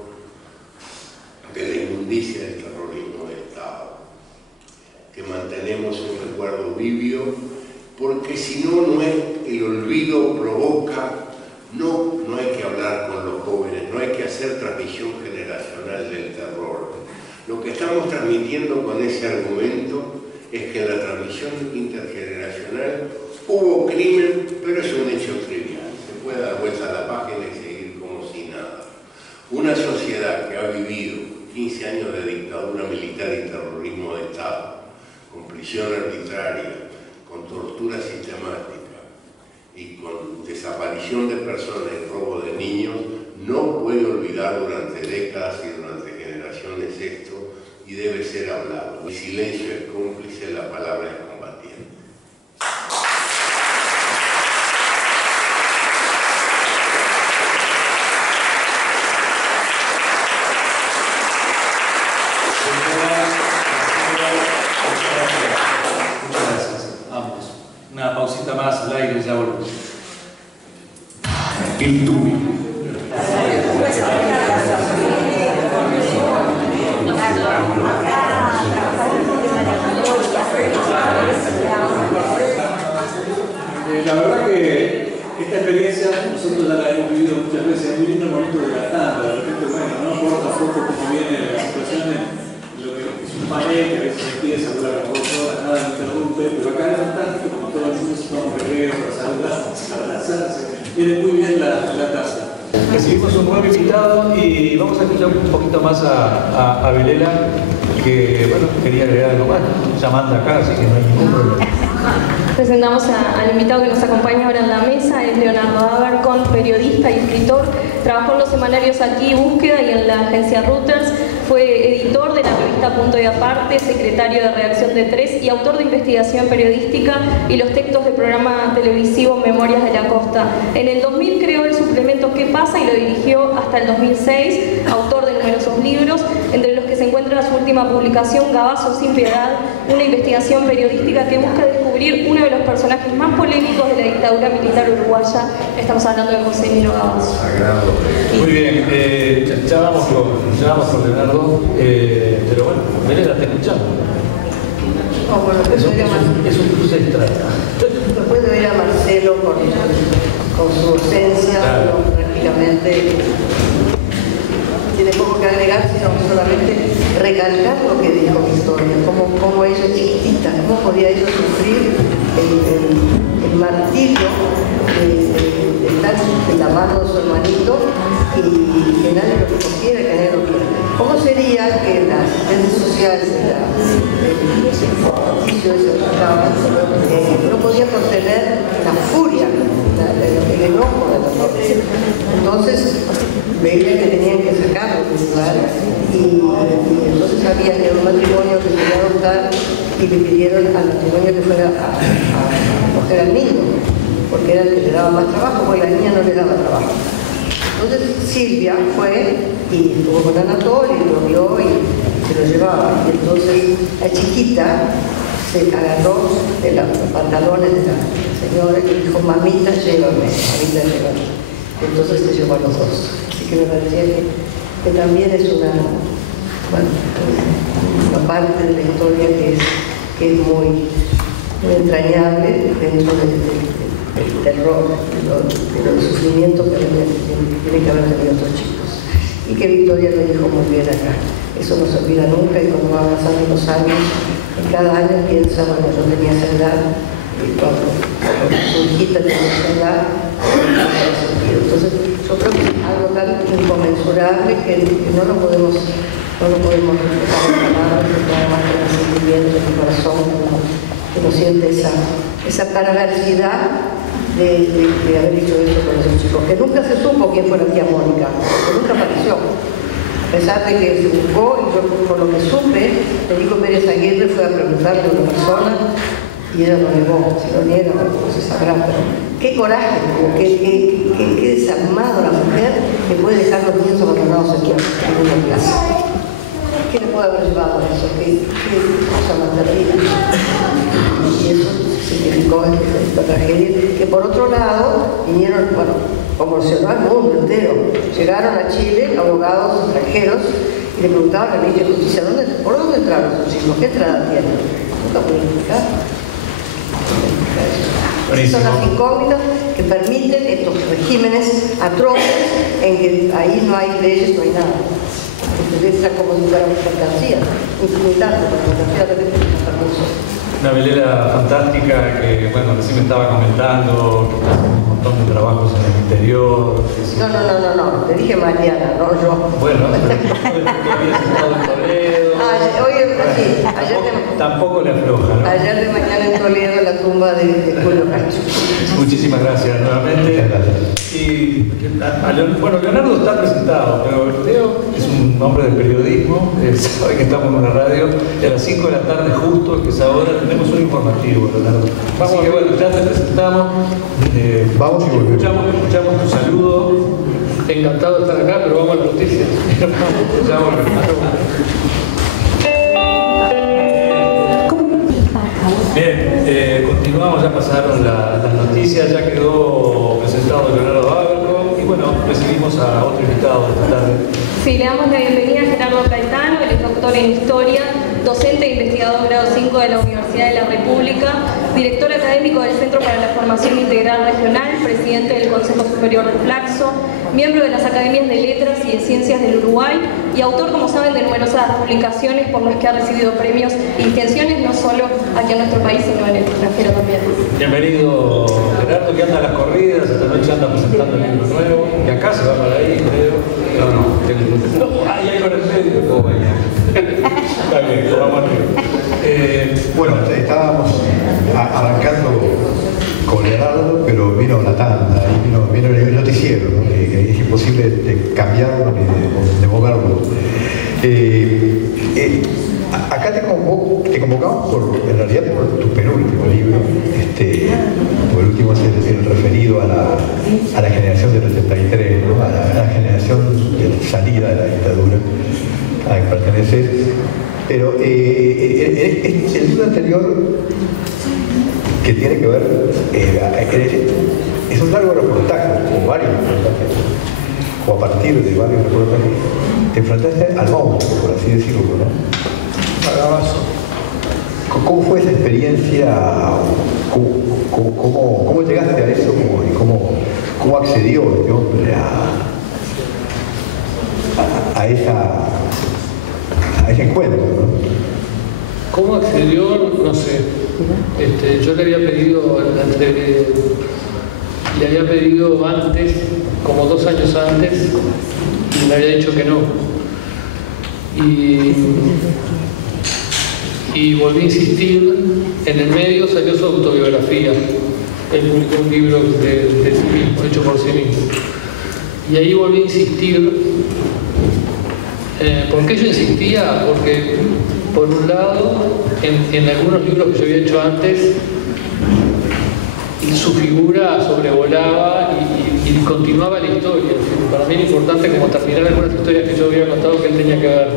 de la inmundicia del terrorismo de Estado, que mantenemos un recuerdo vivio, porque si no, el olvido provoca, no hay que hablar con los jóvenes, no hay que hacer transmisión generacional del terror. Lo que estamos transmitiendo con ese argumento es que en la transmisión intergeneracional hubo crimen, pero es un hecho trivial. Se puede dar vuelta a la página y seguir como si nada. Una sociedad que ha vivido 15 años de dictadura militar y terrorismo de Estado, con prisión arbitraria, con tortura sistemática y con desaparición de personas y robo de niños, no puede olvidar durante décadas y durante generaciones esto, y debe ser hablado. El silencio es cómplice, la palabra es combatiente. Muchas gracias. Vamos. Una pausita más al aire y ya volvemos. El tubi. La verdad que esta experiencia nosotros ya la hemos vivido muchas veces. Es muy lindo el momento de la tanda, de repente, bueno, no importa poco cómo viene la situación, lo que es un panel que a veces empieza a durar las 2 horas, nada me interrumpe, pero acá no tanto, como todo el mundo se toma un reguero para saludarse, para abrazarse, viene muy bien la taza. Recibimos un nuevo invitado y vamos a escuchar un poquito más a Vilela, que bueno, quería agregar algo más. Ya manda acá, así que no hay ningún problema. Presentamos al invitado que nos acompaña ahora en la mesa, es Leonardo Abercon, periodista y escritor. Trabajó en los semanarios Aquí Búsqueda y en la agencia Reuters. Fue editor de la revista Punto y Aparte, secretario de redacción de 3 y autor de investigación periodística y los textos del programa televisivo Memorias de la Costa. En el 2000 creó el suplemento ¿Qué pasa? Y lo dirigió hasta el 2006, autor de numerosos libros, entre los que se encuentra su última publicación, Gabazo sin piedad, una investigación periodística que busca descubrir uno de los personajes más polémicos de la dictadura militar uruguaya. Estamos hablando de José Emilio Gabazo. Muy bien, ya vamos con Leonardo, pero bueno, Vilela está escuchando. No, bueno, Es un cruce extra. después de ver a Marcelo con su ausencia, claro. bueno, prácticamente tiene poco que agregar, sino solamente recalcar lo que dijo Victoria, cómo ella es chiquitita, cómo podía ella sufrir el martirio de estar en la mano de su hermanito y que nadie lo recogiera, que nadie lo quiera. ¿Cómo sería que las redes sociales, el ejercicio ese que estaban, no podía contener la furia, el enojo de los hombres? Entonces veía que tenían que sacarlo del lugar y entonces había que un matrimonio que quería adoptar y le pidieron al matrimonio que fuera a coger al niño, porque era el que le daba más trabajo, porque la niña no le daba trabajo. Entonces Silvia fue y estuvo con Anatolio y lo vio y se lo llevaba. Y entonces la chiquita se agarró de los pantalones de la señora y dijo, mamita, llévame, mamita, llévame. Entonces se llevó a los dos. Así que me parecía que también es una parte de la historia que es muy entrañable dentro del terror, del sufrimiento que tiene que haber tenido otros chicos. Y que Victoria lo dijo muy bien acá. Eso no se olvida nunca y cuando van pasando los años, en cada año piensa, bueno, yo tenía esa edad, y cuando su hijita tenía esa edad, entonces yo creo que es algo tan inconmensurable que no lo podemos reflejar en palabras, que nada más que el sentimiento, el corazón, que no siente esa perversidad de haber hecho eso con esos chicos, que nunca se supo quién fue la tía Mónica, que nunca apareció. A pesar de que se buscó, y yo por lo que supe, Federico Pérez Aguirre fue a preguntarle a una persona y ella lo negó, si lo niega, no se sabrá, pero qué coraje, qué desarmado la mujer que puede dejar los niños abandonados aquí en una clase. ¿Qué le puede haber llevado a eso? ¿Qué cosa más terrible? Y eso significó esta tragedia, que por otro lado vinieron, bueno, conmocionó al mundo entero. Llegaron a Chile abogados extranjeros y le preguntaban a la ley de justicia, ¿por dónde entraron sus hijos? ¿Qué entrada tienen? Nunca pueden explicar. Son las incógnitas que permiten estos regímenes atroces en que ahí no hay leyes, no hay nada. Entonces es como si fuera una mercancía, infinitante, porque la mercancía también tiene un permiso. Una velera fantástica que, bueno, recién me estaba comentando, que está haciendo un montón de trabajos en el interior. No, te dije Mariana, no yo. Bueno, pero habías estado en Toledo. Tampoco le afloja, ¿no? Ayer de mañana en Toledo, en la tumba de Julio Cacho. Muchísimas gracias nuevamente. Y, bueno, Leonardo está presentado, pero Leo es un hombre del periodismo, sabe que estamos en una radio, y a las 5 de la tarde justo, que es ahora, tenemos un informativo, Leonardo. Así que bueno, ya te presentamos. Vamos y volvemos. Escuchamos tu saludo. Encantado de estar acá, pero vamos a las noticias. Ya volvemos. Bien, continuamos, ya pasaron las noticias, ya quedó presentado Leonardo Ábaco y bueno, recibimos a otro invitado de esta tarde. Sí, le damos la bienvenida a Gerardo Caetano, él es doctor en Historia, docente e investigador grado 5 de la Universidad de la República, director académico del Centro para la Formación Integral Regional, presidente del Consejo Superior de Flaxo, miembro de las Academias de Letras y de Ciencias del Uruguay y autor, como saben, de numerosas publicaciones por las que ha recibido premios y distinciones no solo aquí en nuestro país, sino en el extranjero también. Bienvenido, Gerardo, que anda a las corridas, esta noche anda presentando el libro nuevo, y acá se va para ahí, creo. Ahí con el medio, ¿cómo vaya? Está bien, vamos arriba. Bueno, estábamos arrancando con Leonardo, pero vino la tanda, y vino el noticiero, ¿no? Que es imposible de cambiarlo ni de moverlo. Acá te convocamos en realidad por tu penúltimo libro, por el último es el referido a la generación del 73, ¿no? a la generación de salida de la dictadura a la que pertenece. Pero el libro anterior, que tiene que ver, es un largo reportaje, o varios reportajes, o a partir de varios reportajes, te enfrentaste al monstruo, por así decirlo, ¿no? ¿Cómo fue esa experiencia? ¿Cómo llegaste a eso? ¿Y cómo accedió este hombre a ese encuentro, ¿no? ¿Cómo accedió? No sé. Yo le había pedido antes, como 2 años antes, y me había dicho que no. Y volví a insistir. En el medio salió su autobiografía. Él publicó un libro de sí mismo, hecho por sí mismo. Y ahí volví a insistir. ¿Por qué yo insistía? Porque, por un lado, en algunos libros que yo había hecho antes, su figura sobrevolaba y continuaba la historia. Para mí era importante como terminar algunas historias que yo había contado que él tenía que ver.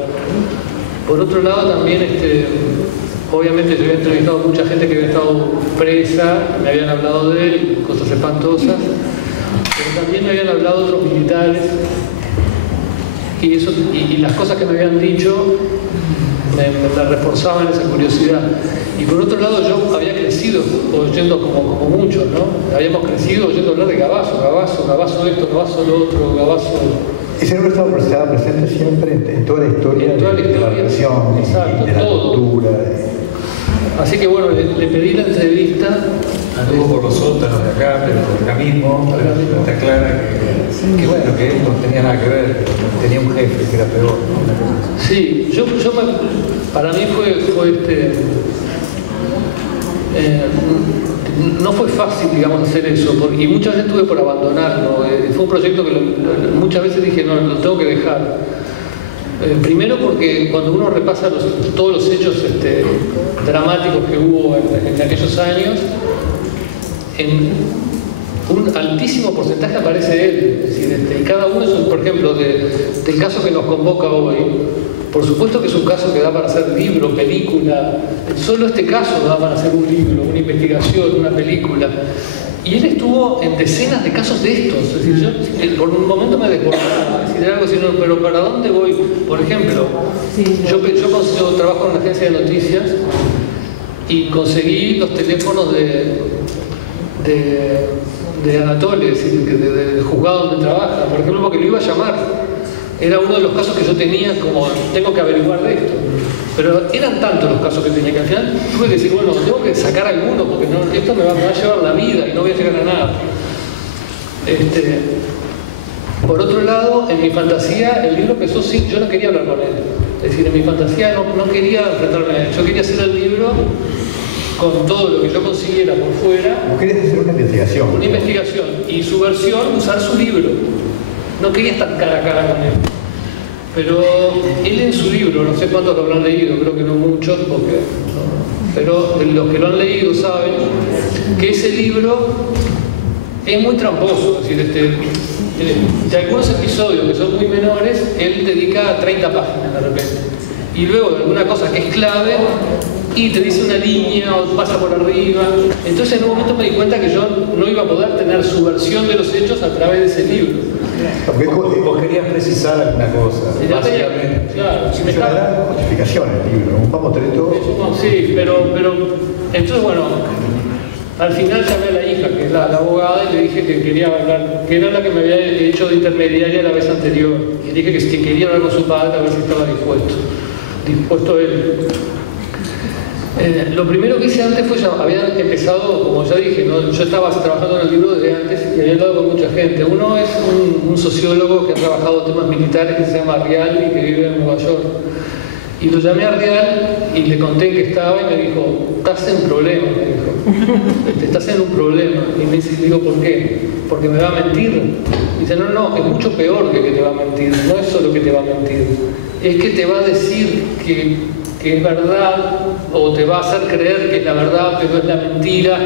Por otro lado, también, obviamente yo había entrevistado a mucha gente que había estado presa, me habían hablado de él, cosas espantosas, pero también me habían hablado otros militares y las cosas que me habían dicho me reforzaban esa curiosidad. Y por otro lado, yo había crecido oyendo como muchos, ¿no? Habíamos crecido oyendo hablar de Gabazo esto, Gabazo lo otro, Gabazo... Ese libro estaba presente siempre en toda la historia, de la represión, de la tortura. Así que bueno, le pedí la entrevista. Anduvo por los sótanos de acá, pero por acá mismo, está clara que bueno, que él no tenía nada que ver, tenía un jefe que era peor. Sí, para mí fue no fue fácil, digamos, hacer eso, y muchas veces tuve por abandonarlo. Fue un proyecto que muchas veces dije, no, lo tengo que dejar. Primero porque cuando uno repasa todos los hechos dramáticos que hubo en aquellos años, en un altísimo porcentaje aparece él. Es decir, y cada uno, por ejemplo, del caso que nos convoca hoy, por supuesto que es un caso que da para hacer libro, película. Solo este caso da para hacer un libro, una investigación, una película. Y él estuvo en decenas de casos de estos. Es decir, yo por un momento me desbordaba, decir algo así, no, pero ¿para dónde voy? Por ejemplo, yo trabajo en una agencia de noticias y conseguí los teléfonos de Anatoly, es decir, del juzgado donde trabaja, por ejemplo, porque lo iba a llamar. Era uno de los casos que yo tenía, como tengo que averiguar de esto. Pero eran tantos los casos que tenía que al final tuve que decir, bueno, tengo que sacar alguno porque esto me va a llevar la vida y no voy a llegar a nada. Por otro lado, en mi fantasía, el libro empezó sin, yo no quería hablar con él. Es decir, en mi fantasía no quería enfrentarme a él. Yo quería hacer el libro con todo lo que yo consiguiera por fuera. ¿Vos querías hacer una investigación? Una investigación. Y su versión, usar su libro. No quería estar cara a cara con él. Pero él en su libro, no sé cuántos lo habrán leído, creo que no muchos, pero los que lo han leído saben que ese libro es muy tramposo. Es decir, de algunos episodios que son muy menores, él dedica 30 páginas de repente. Y luego de alguna cosa que es clave, y te dice una línea o pasa por arriba. Entonces en un momento me di cuenta que yo no iba a poder tener su versión de los hechos a través de ese libro. Porque vos querías precisar alguna cosa, básicamente. Claro, si me da justificación el libro, un mamotreto. Sí, pero entonces bueno, al final llamé a la hija, que es la abogada, y le dije que quería hablar, que era la que me había hecho de intermediaria la vez anterior. Y le dije que quería hablar con su padre a ver si estaba dispuesto él. Lo primero que hice antes fue, había empezado, como ya dije, ¿no? Yo estaba trabajando en el libro desde antes y había hablado con mucha gente. Uno es un sociólogo que ha trabajado temas militares que se llama Rial y que vive en Nueva York. Y lo llamé a Rial y le conté que estaba y me dijo, estás en problema, me dijo. Estás en un problema. Y me digo, ¿por qué? Porque me va a mentir. Y dice, no, es mucho peor que te va a mentir. No es solo que te va a mentir, es que te va a decir que es verdad, o te va a hacer creer que es la verdad, pero es la mentira,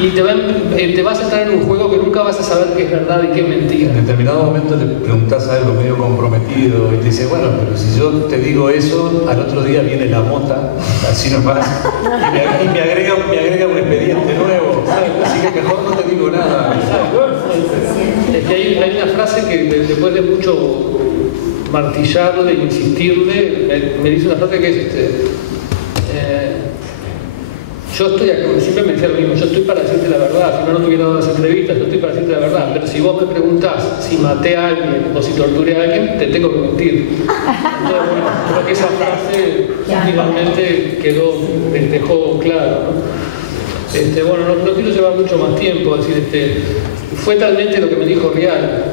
y te vas a estar en un juego que nunca vas a saber qué es verdad y qué es mentira. En determinado momento le preguntás algo medio comprometido y te dice, bueno, pero si yo te digo eso, al otro día viene la mota, así nomás, y me agrega un expediente nuevo, así que mejor no te digo nada. Es que hay una frase que después de mucho martillarle, insistirle, me dice una frase que es yo estoy aquí, siempre me decía lo mismo, yo estoy para decirte la verdad, si no tuviera dado las entrevistas, yo estoy para decirte la verdad, pero si vos me preguntás si maté a alguien o si torturé a alguien, te tengo que mentir. Entonces, bueno, creo que esa frase finalmente dejó claro, ¿no? Bueno, no quiero llevar mucho más tiempo, es decir, fue talmente lo que me dijo Rial.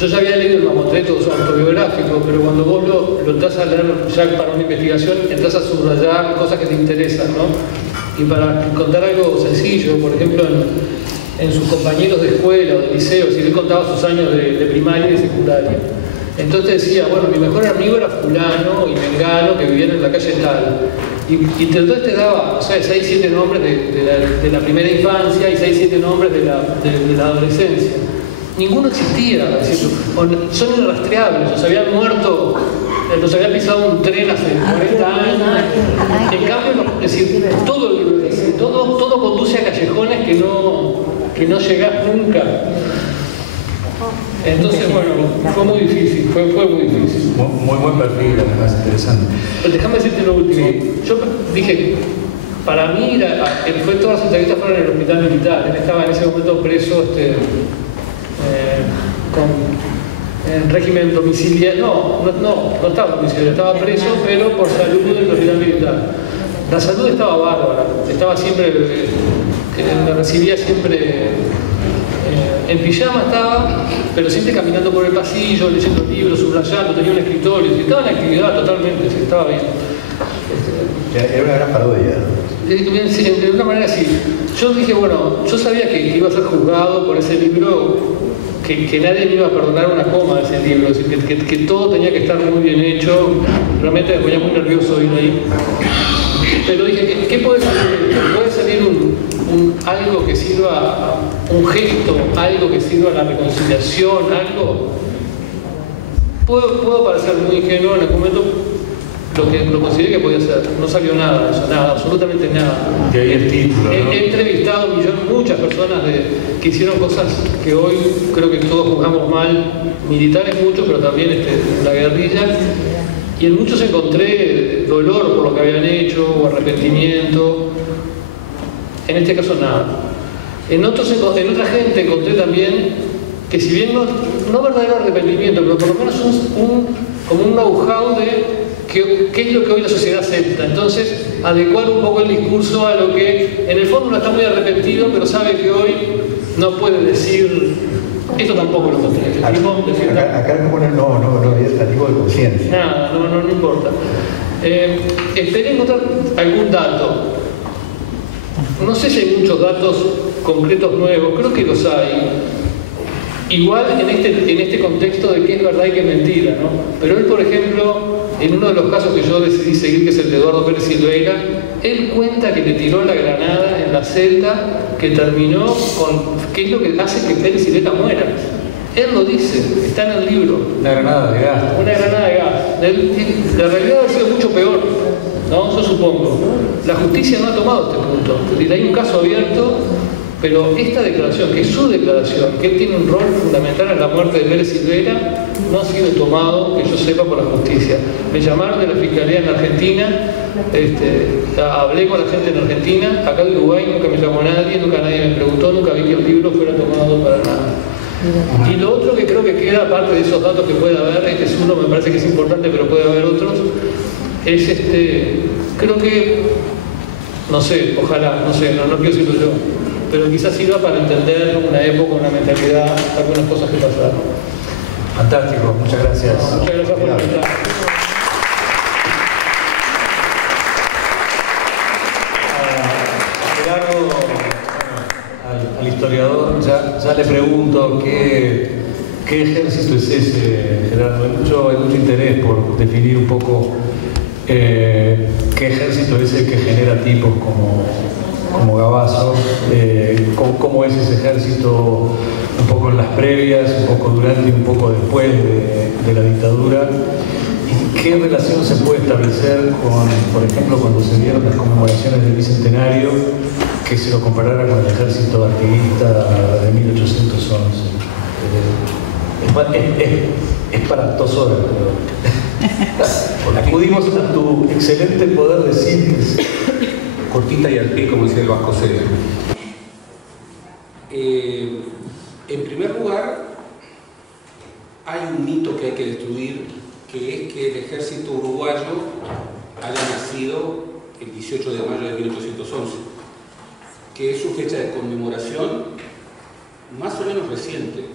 Yo ya había leído el mamotreto autobiográfico, pero cuando vos lo entras a leer ya para una investigación, entras a subrayar cosas que te interesan, ¿no? Y para contar algo sencillo, por ejemplo, en sus compañeros de escuela o de liceo, si él contaba sus años de primaria y de secundaria. Entonces decía, bueno, mi mejor amigo era fulano y mengano que vivían en la calle tal. Y entonces te daba, o sea, 6, 7 nombres de la primera infancia y 6, 7 nombres de la adolescencia. Ninguno existía, es decir, son irrastreables, los habían muerto, los había pisado un tren hace 40 años. En cambio, es decir, todo conduce a callejones que no llegás nunca. Entonces, bueno, fue muy difícil, fue muy difícil. Muy buen perfil, además, interesante. Pero déjame decirte lo último. Sí. Yo dije, para mí, fue todas las entrevistas fueron en el hospital militar. Él estaba en ese momento preso, en régimen domiciliario, no estaba domiciliario, estaba preso, pero por salud en el hospital militar. La salud estaba bárbara, estaba siempre, me recibía siempre en pijama estaba, pero siempre caminando por el pasillo, leyendo libros, subrayando, tenía un escritorio, estaba en actividad totalmente, estaba bien. Era una gran parodia. de una manera así. Yo dije, bueno, yo sabía que iba a ser juzgado por ese libro, que nadie me iba a perdonar una coma de ese libro, es decir, que todo tenía que estar muy bien hecho. Realmente me ponía muy nervioso ir ahí. Pero dije, ¿qué puede salir? ¿Puede salir algo que sirva, un gesto, algo que sirva a la reconciliación, algo? Puedo parecer muy ingenuo en algún momento. Lo consideré que podía ser. No salió nada de eso, nada, absolutamente nada. De ahí el título, ¿no? He entrevistado muchas personas que hicieron cosas que hoy creo que todos juzgamos mal, militares muchos, pero también la guerrilla. Y en muchos encontré dolor por lo que habían hecho, o arrepentimiento. En este caso nada. En otra gente encontré también que, si bien no verdadero arrepentimiento, pero por lo menos como un know-how de qué es lo que hoy la sociedad acepta. Entonces, adecuar un poco el discurso a lo que en el fondo no está muy arrepentido, pero sabe que hoy no puede decir. Esto tampoco lo encontré. Acá no es testigo de conciencia. Nada, no importa. Esperé encontrar algún dato. No sé si hay muchos datos concretos nuevos, creo que los hay. Igual en este contexto de qué es verdad y qué es mentira, ¿no? Pero él, por ejemplo, en uno de los casos que yo decidí seguir, que es el de Eduardo Pérez Silveira, él cuenta que le tiró la granada en la celda que terminó con... ¿Qué es lo que hace que Pérez Silveira muera? Él lo dice, está en el libro. Una granada de gas. Una granada de gas. La realidad ha sido mucho peor, ¿no? Yo supongo. La justicia no ha tomado este punto. Es decir, hay un caso abierto, pero esta declaración, que es su declaración, que él tiene un rol fundamental en la muerte de Pérez Silveira, no ha sido tomado, que yo sepa, por la justicia. Me llamaron de la Fiscalía en Argentina, hablé con la gente en Argentina, acá de Uruguay nunca me llamó nadie, nunca nadie me preguntó, nunca vi que el libro fuera tomado para nada. Y lo otro que creo que queda, aparte de esos datos que puede haber, este es uno, me parece que es importante, pero puede haber otros, es creo que, no sé, ojalá, no sé, no quiero decirlo yo, pero quizás sirva para entender una época, una mentalidad, algunas cosas que pasaron. Fantástico, muchas gracias. Muchas gracias por la pregunta. Al historiador ya le pregunto qué ejército es ese, Gerardo. Hay mucho interés por definir un poco qué ejército es el que genera tipos como Gavazo, cómo es ese ejército un poco en las previas, un poco durante y un poco después de la dictadura, y qué relación se puede establecer con, por ejemplo, cuando se dieron las conmemoraciones del Bicentenario, que se lo comparara con el ejército artiguista de 1811. Es para 2 horas, pero acudimos a tu excelente poder de síntesis. Cortita y al pie, como decía el Vasconcelos. En primer lugar, hay un mito que hay que destruir, que es que el ejército uruguayo haya nacido el 18 de mayo de 1811, que es su fecha de conmemoración más o menos reciente.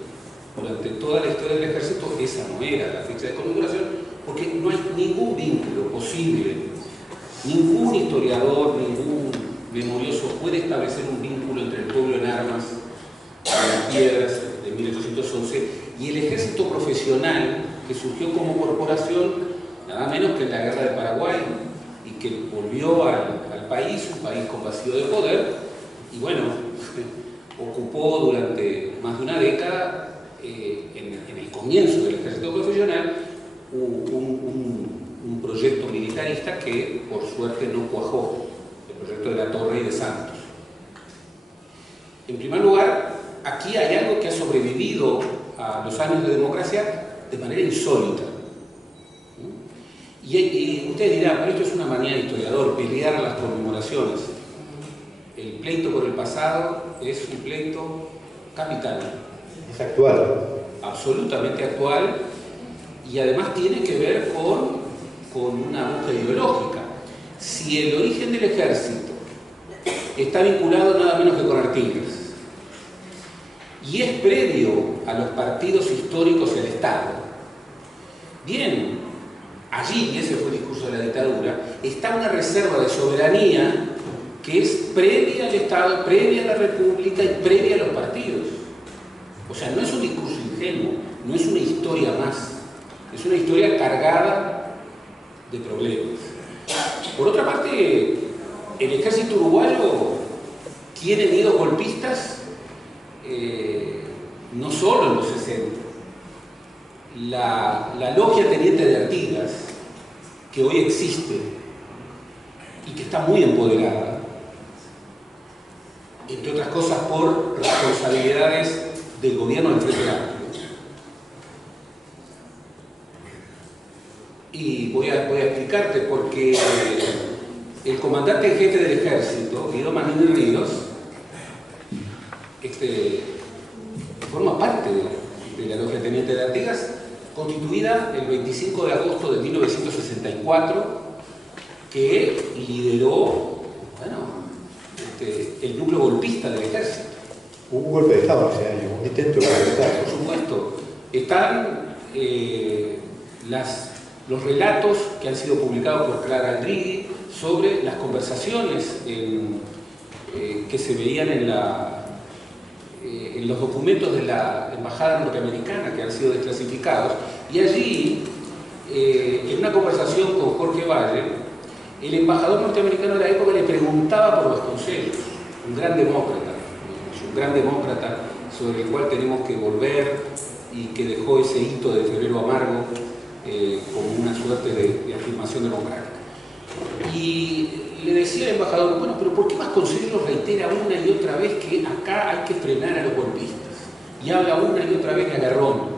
Durante toda la historia del ejército esa no era la fecha de conmemoración, porque no hay ningún vínculo posible. Ningún historiador, ningún memorioso puede establecer un vínculo entre el pueblo en armas, las piedras de 1811 y el ejército profesional que surgió como corporación nada menos que en la guerra del Paraguay y que volvió al país, un país con vacío de poder, y bueno, ocupó durante más de una década, en el comienzo del ejército profesional, un proyecto militarista que por suerte no cuajó, el proyecto de la Torre y de Santos. En primer lugar, aquí hay algo que ha sobrevivido a los años de democracia de manera insólita. Y usted dirá, pero esto es una manía de historiador, pelear a las conmemoraciones. El pleito por el pasado es un pleito capital. Es actual. Absolutamente actual, y además tiene que ver con una búsqueda ideológica. Si el origen del ejército está vinculado nada menos que con Artigas y es previo a los partidos históricos del Estado, bien, allí, y ese fue el discurso de la dictadura, está una reserva de soberanía que es previa al Estado, previa a la República y previa a los partidos. O sea, no es un discurso ingenuo, no es una historia más, es una historia cargada de problemas. Por otra parte, el ejército uruguayo tiene nidos golpistas no solo en los 60. La logia Teniente de Artigas, que hoy existe y que está muy empoderada, entre otras cosas por responsabilidades del gobierno del Frente Amplio. Y voy a explicarte porque el comandante en jefe del ejército, Guido Manini Ríos, forma parte de la logia Teniente de Artigas, constituida el 25 de agosto de 1964, que lideró, el núcleo golpista del ejército. Hubo un golpe de Estado ese año, un intento de golpe de Estado. Por supuesto. Están los relatos que han sido publicados por Clara Aldrigui sobre las conversaciones que se veían en los documentos de la embajada norteamericana que han sido desclasificados, y allí, en una conversación con Jorge Valle, el embajador norteamericano de la época le preguntaba por Vasconcelos, un gran demócrata sobre el cual tenemos que volver y que dejó ese hito de Febrero Amargo como una suerte de afirmación democrática. Y le decía el embajador, bueno, pero ¿por qué Vasconcelos reitera una y otra vez que acá hay que frenar a los golpistas? Y habla una y otra vez de Agarrón.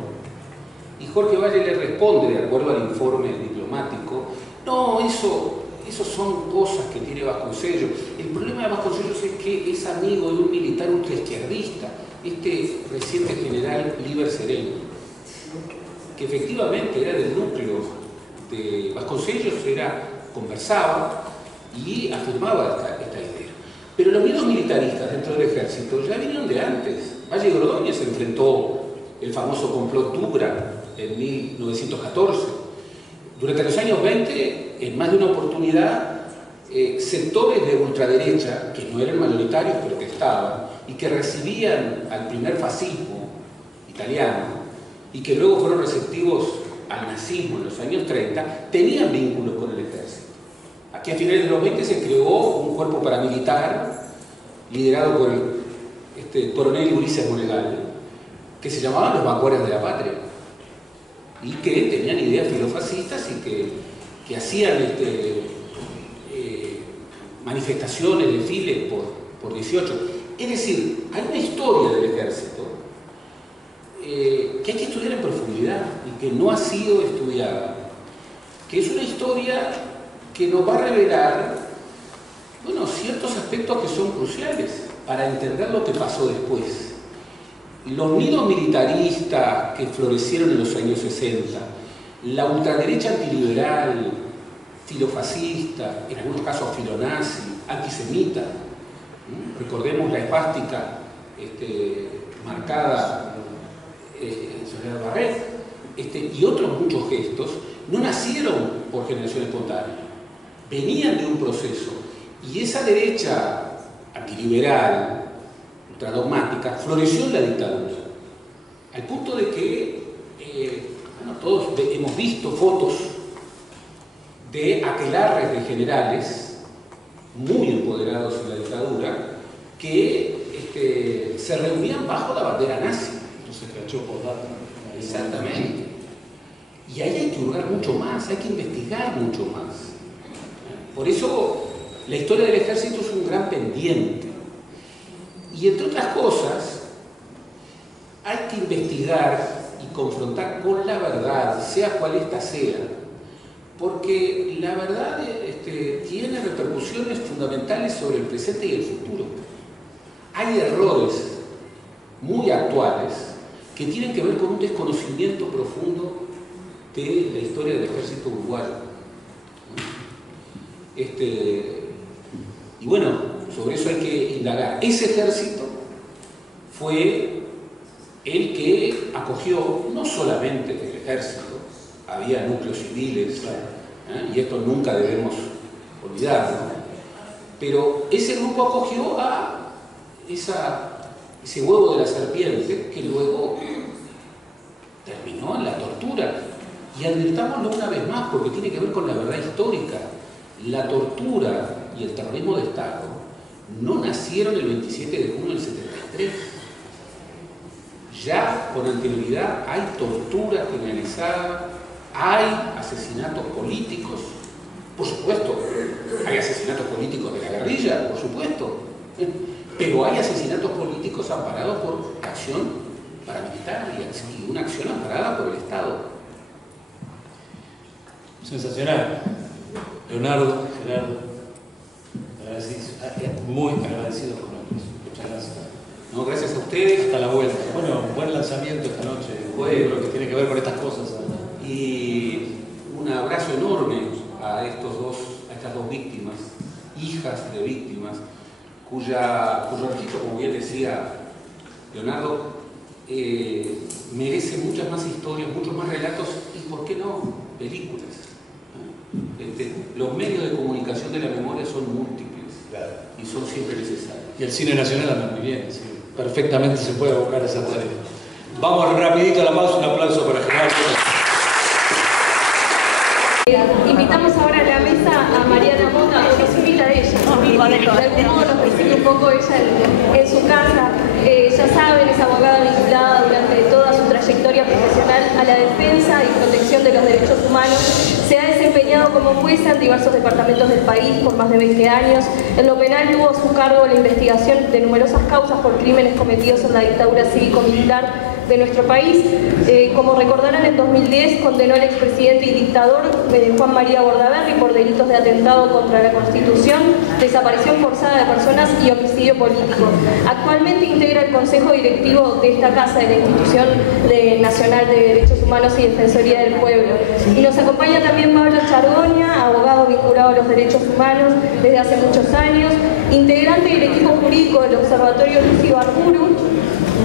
Y Jorge Valle le responde, de acuerdo al informe diplomático, no, eso son cosas que tiene Vasconcelos. El problema de Vasconcelos es que es amigo de un militar ultraizquierdista, este reciente general Líber Sereno, que efectivamente era del núcleo de Vasconcelos, conversaba y afirmaba esta idea. Pero los miedos militaristas dentro del ejército ya vinieron de antes. Valle Gordóñez se enfrentó el famoso complot Tubra en 1914. Durante los años 20, en más de una oportunidad, sectores de ultraderecha, que no eran mayoritarios pero que estaban, y que recibían al primer fascismo italiano, y que luego fueron receptivos al nazismo en los años 30, tenían vínculos con el ejército. Aquí a finales de los 20 se creó un cuerpo paramilitar liderado por el coronel Ulises Monegal, que se llamaban los Vanguardias de la Patria, y que tenían ideas filofascistas y que hacían manifestaciones, desfiles por 18. Es decir, hay una historia del ejército que hay que estudiar en profundidad y que no ha sido estudiada, que es una historia que nos va a revelar, bueno, ciertos aspectos que son cruciales para entender lo que pasó después. Los nidos militaristas que florecieron en los años 60, la ultraderecha antiliberal, filofascista, en algunos casos filonazi, antisemita, recordemos la esvástica marcada en Soledad Barret, y otros muchos gestos, no nacieron por generación espontánea, venían de un proceso, y esa derecha antiliberal, ultradogmática, floreció en la dictadura, al punto de que todos hemos visto fotos de aquelarres de generales muy empoderados en la dictadura que se reunían bajo la bandera nazi. Entonces cachó por datos. Exactamente. Y ahí hay que hurgar mucho más, hay que investigar mucho más. Por eso la historia del ejército es un gran pendiente. Y entre otras cosas, hay que investigar y confrontar con la verdad, sea cual ésta sea, porque la verdad tiene repercusiones fundamentales sobre el presente y el futuro. Hay errores muy actuales que tienen que ver con un desconocimiento profundo de la historia del ejército uruguayo. Y bueno, sobre eso hay que indagar. Ese ejército fue el que acogió no solamente el ejército, había núcleos civiles, y esto nunca debemos olvidarlo, Pero ese grupo acogió a ese huevo de la serpiente que luego terminó en la tortura. Y advirtámoslo una vez más, porque tiene que ver con la verdad histórica. La tortura y el terrorismo de Estado no nacieron el 27 de junio del 73. Ya con anterioridad hay tortura generalizada, hay asesinatos políticos, por supuesto, hay asesinatos políticos de la guerrilla, por supuesto, pero hay asesinatos políticos amparados por acción paramilitar y una acción amparada por el Estado. Sensacional. Leonardo, Gerardo, muy agradecido con nosotros. Muchas gracias. No, gracias a ustedes. Hasta la vuelta. Bueno, buen lanzamiento esta noche. Bueno, lo que tiene que ver con estas cosas. Y un abrazo enorme a estas dos víctimas, hijas de víctimas, cuyo registro, como bien decía Leonardo, merece muchas más historias, muchos más relatos y, ¿por qué no?, películas. Los medios de comunicación de la memoria son múltiples, claro, y son siempre necesarios. Y el cine nacional anda muy bien, sí, perfectamente se puede abocar a esa tarea. Vamos rapidito a la pausa, un aplauso para Gerardo. Invitamos ahora a la mesa a Mariana Mota, que nos invita a ella. De algún modo nos recibe un poco ella en su casa. Ya saben, es abogada vinculada durante toda su trayectoria profesional a la defensa y protección de los derechos humanos. Se ha desempeñado como jueza en diversos departamentos del país por más de 20 años. En lo penal tuvo a su cargo la investigación de numerosas causas por crímenes cometidos en la dictadura cívico-militar de nuestro país. Como recordarán, en 2010 condenó al expresidente y dictador Juan María Bordaberry por delitos de atentado contra la Constitución, desaparición forzada de personas y homicidio político. Actualmente integra el Consejo Directivo de esta casa, de la Institución Nacional de Derechos Humanos y Defensoría del Pueblo. Y nos acompaña también Pablo Chargoña, abogado vinculado a los derechos humanos desde hace muchos años, integrante del equipo jurídico del Observatorio Luz Ibarburu.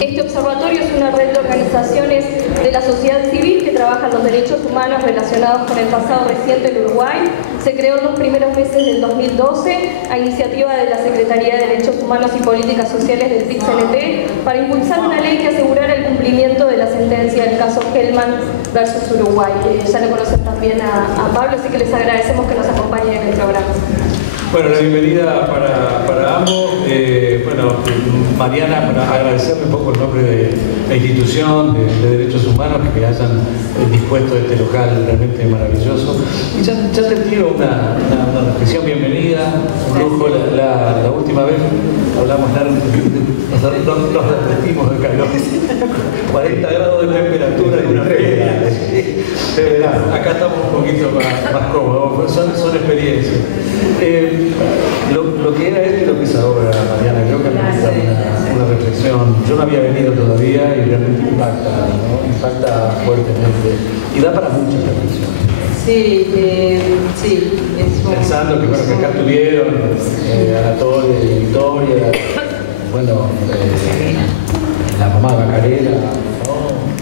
Este observatorio es una red de organizaciones de la sociedad civil que trabajan los derechos humanos relacionados con el pasado reciente en Uruguay. Se creó en los primeros meses del 2012 a iniciativa de la Secretaría de Derechos Humanos y Políticas Sociales del PIT-CNT para impulsar una ley que asegurara el cumplimiento de la sentencia del caso Hellman versus Uruguay. Ya le conocen también a Pablo, así que les agradecemos que nos acompañen en el programa. Bueno, la bienvenida para ambos. Mariana, para agradecerle un poco el nombre de la institución de derechos humanos que hayan dispuesto este local realmente maravilloso. Y ya te tiro una reflexión. Bienvenida, un lujo. La última vez hablamos largo, nos derretimos de calor. 40 grados de temperatura y una feria de verano. Acá estamos un poquito más cómodos, son experiencias. Lo que era esto y lo que es ahora, Mariana, creo que una reflexión. Yo no había venido todavía y realmente impacta, ¿no? Impacta fuertemente y da para muchas reflexiones. Sí, pensando que, bueno, que acá tuvieron Anatolia y Victoria, la mamá Macarena, ¿no?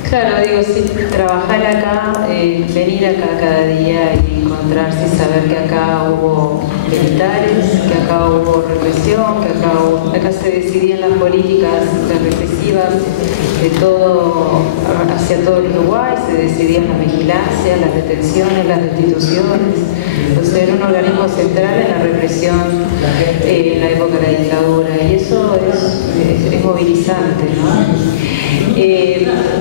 Claro, digo, sí, trabajar acá, venir acá cada día y encontrarse y saber que acá hubo militares, que acá hubo represión, que acá se decidían las políticas represivas de todo, hacia todo el Uruguay, se decidían las vigilancias, las detenciones, las destituciones. Entonces era un organismo central en la represión en la época de la dictadura, y eso es movilizante, ¿no?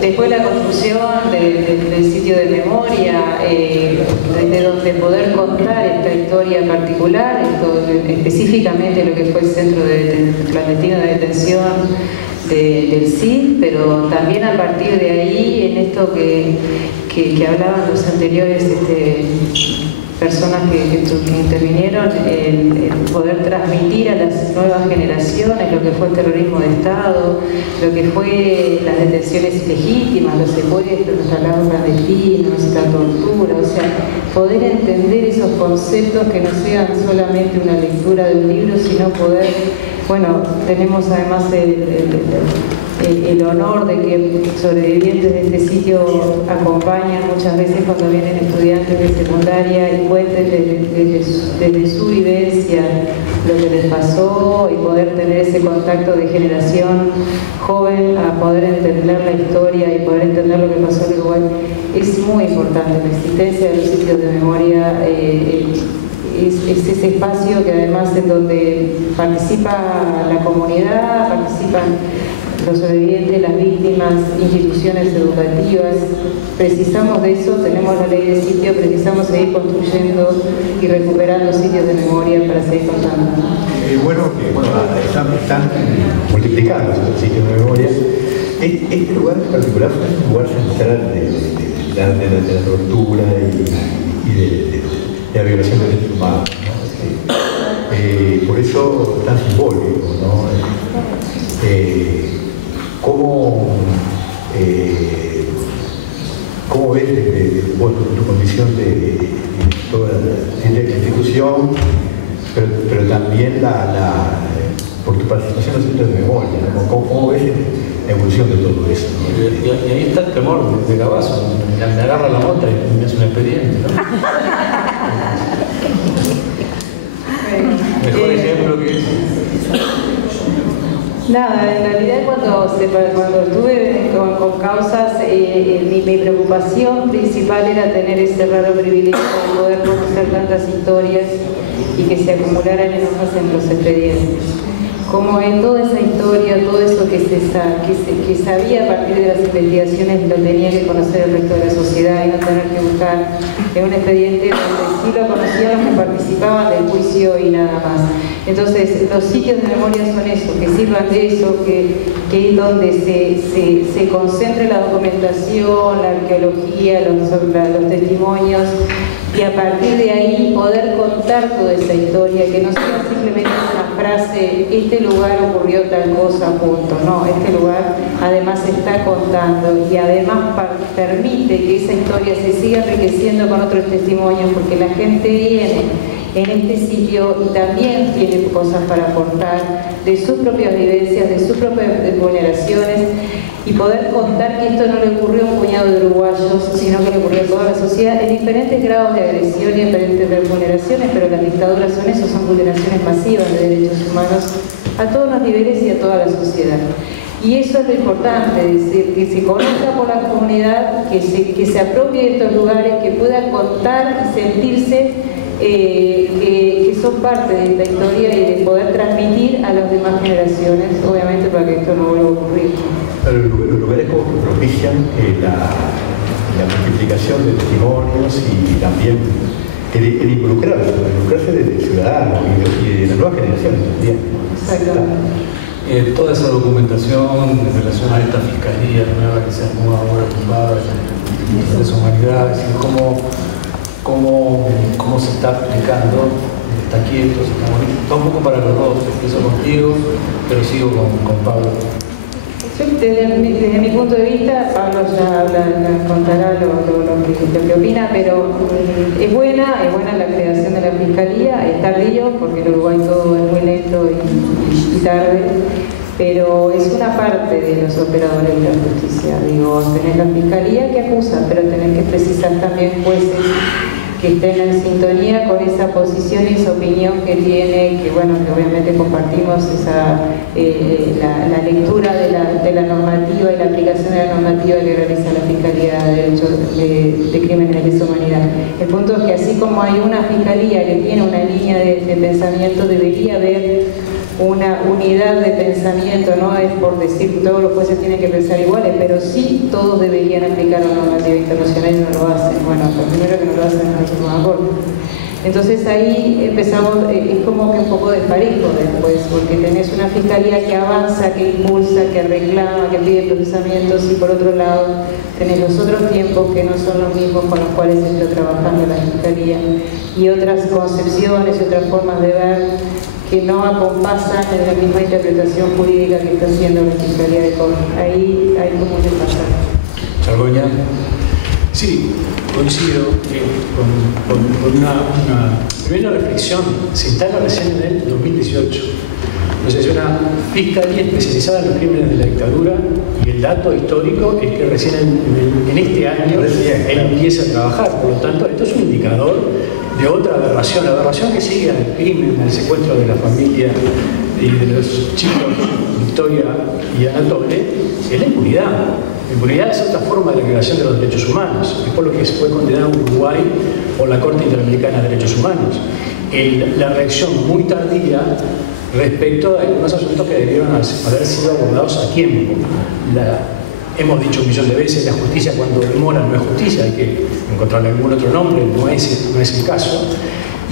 Después la construcción del sitio de memoria, desde donde poder contar esta historia particular, específicamente lo que fue el centro clandestino de detención del CID, pero también a partir de ahí, en esto que hablaban los anteriores personas que intervinieron, el poder transmitir a las nuevas generaciones lo que fue el terrorismo de Estado, lo que fue las detenciones ilegítimas, los secuestros, los traslados clandestinos, la tortura, o sea, poder entender esos conceptos que no sean solamente una lectura de un libro, sino poder, bueno, tenemos además el honor de que sobrevivientes de este sitio acompañan muchas veces cuando vienen estudiantes de secundaria y cuenten desde su vivencia lo que les pasó y poder tener ese contacto de generación joven a poder entender la historia y poder entender lo que pasó en Uruguay. Es muy importante la existencia de los sitios de memoria. Es ese espacio que además en donde participa la comunidad, participan los sobrevivientes, las víctimas, instituciones educativas. Precisamos de eso, tenemos la ley de sitio, precisamos seguir construyendo y recuperando sitios de memoria para seguir contando. Están multiplicando esos sitios de memoria. Este lugar en particular fue un lugar central de la tortura y de la violación de derechos humanos, ¿no? Por eso tan simbólico, ¿no? ¿Cómo ves vos tu condición de toda la institución, pero también por tu participación en los centros de memoria, ¿no? ¿Cómo ves la evolución de todo eso, ¿no? Y ahí está el temor de Gabazo, me agarra la mota y me hace un expediente, ¿no? Mejor ejemplo que ese. Nada, en realidad cuando estuve con causas, mi preocupación principal era tener ese raro privilegio de poder conocer tantas historias y que se acumularan en hojas en los expedientes. Como en toda esa historia, todo eso que sabía a partir de las investigaciones, lo tenía que conocer el resto de la sociedad y no tener que buscar en un expediente donde sí lo conocían los que participaban del juicio y nada más. Entonces, los sitios de memoria son eso, que sirvan de eso, que es donde se concentre la documentación, la arqueología, los testimonios, y a partir de ahí poder contar toda esa historia, que no sea simplemente una frase, este lugar ocurrió tal cosa, punto. No, este lugar además está contando y además permite que esa historia se siga enriqueciendo con otros testimonios, porque la gente viene en este sitio y también tiene cosas para aportar de sus propias vivencias, de sus propias vulneraciones, y poder contar que esto no le ocurrió a un puñado de uruguayos, sino que le ocurrió a toda la sociedad en diferentes grados de agresión y en diferentes vulneraciones, pero las dictaduras son eso, son vulneraciones masivas de derechos humanos a todos los niveles y a toda la sociedad. Y eso es lo importante, es decir, que se conozca por la comunidad, que se apropie de estos lugares, que puedan contar y sentirse que son parte de esta historia y de poder transmitir a las demás generaciones, obviamente para que esto no vuelva a ocurrir. Pero los lugares como que propician la multiplicación de testimonios y también el involucrarse de ciudadanos y de las nuevas generaciones también. Exactamente. Toda esa documentación en relación a esta fiscalía nueva que se armó ahora ocupada en las humanidades, cómo se está aplicando, está quieto, está bonito. Está un poco para los dos, empiezo contigo, pero sigo con Pablo. Desde mi punto de vista, Pablo ya contará lo que opina, pero es buena la creación de la Fiscalía, es tardío, porque en Uruguay todo es muy lento y tarde, pero es una parte de los operadores de la justicia. Digo, tenés la Fiscalía que acusa, pero tenés que precisar también jueces que estén en sintonía con esa posición y esa opinión que tiene, que bueno, que obviamente compartimos la lectura de la normativa y la aplicación de la normativa que realiza la Fiscalía de Derechos de Crímenes de Lesa Humanidad. El punto es que así como hay una Fiscalía que tiene una línea de pensamiento, debería haber una unidad de pensamiento, no es por decir todos los jueces tienen que pensar iguales, pero sí todos deberían aplicar la normativa internacional y no lo hacen. Bueno, lo primero que no lo hacen es la Suprema Corte. Entonces ahí empezamos, es como que un poco desparejo después, porque tenés una Fiscalía que avanza, que impulsa, que reclama, que pide procesamientos, y por otro lado tenés los otros tiempos que no son los mismos con los cuales está trabajando la Fiscalía, y otras concepciones y otras formas de ver que no acompasan en la misma interpretación jurídica que está haciendo la Fiscalía de Corte. Ahí hay como un desfasado. Chagoña. Sí, coincido con una primera reflexión. Se instala recién en el 2018. Entonces es una Fiscalía especializada en los crímenes de la dictadura, y el dato histórico es que recién en este año él empieza a trabajar. Por lo tanto, esto es un indicador de otra aberración, la aberración que sigue al crimen, al secuestro de la familia y de los chicos Victoria y Anatole, es la impunidad. La impunidad es otra forma de la violación de los derechos humanos, es por lo que se fue condenado Uruguay por la Corte Interamericana de Derechos Humanos. La reacción muy tardía respecto a algunos asuntos que debieron haber sido abordados a tiempo. Hemos dicho un millón de veces, la justicia cuando demora no es justicia, hay que encontrarle algún otro nombre, no es el caso.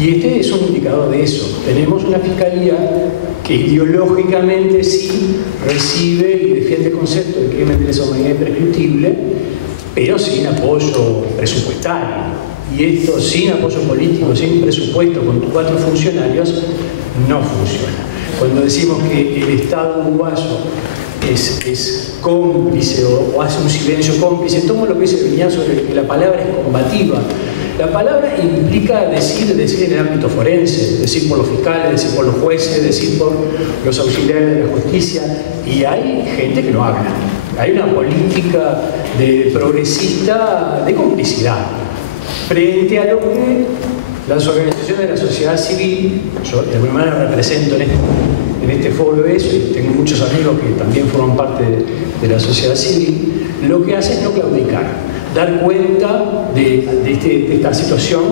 Y este es un indicador de eso. Tenemos una fiscalía que ideológicamente sí recibe y defiende el concepto de crimen de lesa humanidad imprescriptible, pero sin apoyo presupuestario. Y esto sin apoyo político, sin presupuesto, con 4 funcionarios, no funciona. Cuando decimos que el Estado uruguayo es cómplice o hace un silencio cómplice, tomo lo que dice Viñas sobre que la palabra es combativa. La palabra implica decir en el ámbito forense, decir por los fiscales, decir por los jueces, decir por los auxiliares de la justicia, y hay gente que no habla. Hay una política progresista de complicidad frente a lo que las organizaciones de la sociedad civil, yo de alguna manera represento en este foro eso, y tengo muchos amigos que también forman parte de la sociedad civil, lo que hace es no claudicar, dar cuenta de esta situación,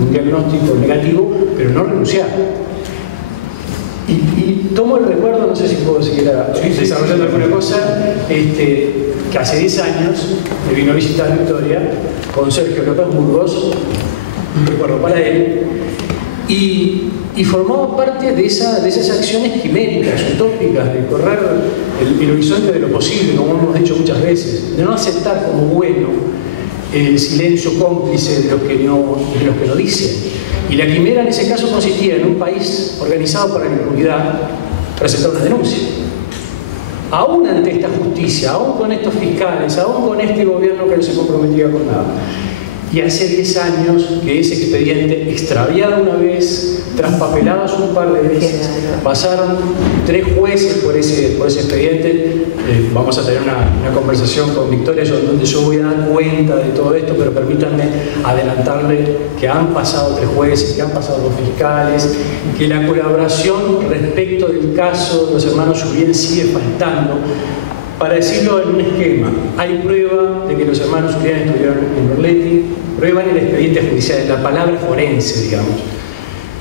un diagnóstico negativo, pero no renunciar. Y tomo el recuerdo, no sé si puedo seguir desarrollando alguna cosa, que hace 10 años me vino a visitar Victoria con Sergio López Burgos, un recuerdo para él, y formaba parte de esas acciones quiméricas, utópicas, de correr el horizonte de lo posible, como hemos dicho muchas veces, de no aceptar como bueno el silencio cómplice de los que no dicen. Y la quimera en ese caso consistía en un país organizado para la impunidad presentar una denuncia. Aún ante esta justicia, aún con estos fiscales, aún con este gobierno que no se comprometía con nada. Y hace 10 años que ese expediente, extraviado una vez, traspapelado un par de veces, pasaron 3 jueces por ese expediente. Vamos a tener una conversación con Victoria donde yo voy a dar cuenta de todo esto, pero permítanme adelantarle que han pasado 3 jueces, que han pasado 2 fiscales, que la colaboración respecto del caso de los hermanos Julien sigue faltando. Para decirlo en un esquema, hay prueba de que los hermanos Julien estuvieron en Orletti, prueba en el expediente judicial, en la palabra forense, digamos.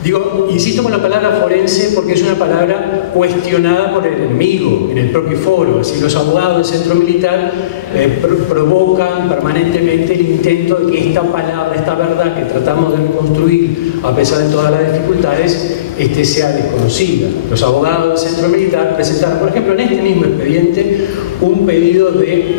Digo, insisto con la palabra forense porque es una palabra cuestionada por el enemigo en el propio foro. Es decir, los abogados del centro militar provocan permanentemente el intento de que esta palabra, esta verdad que tratamos de reconstruir a pesar de todas las dificultades, sea desconocida. Los abogados del centro militar presentaron, por ejemplo, en este mismo expediente, un pedido de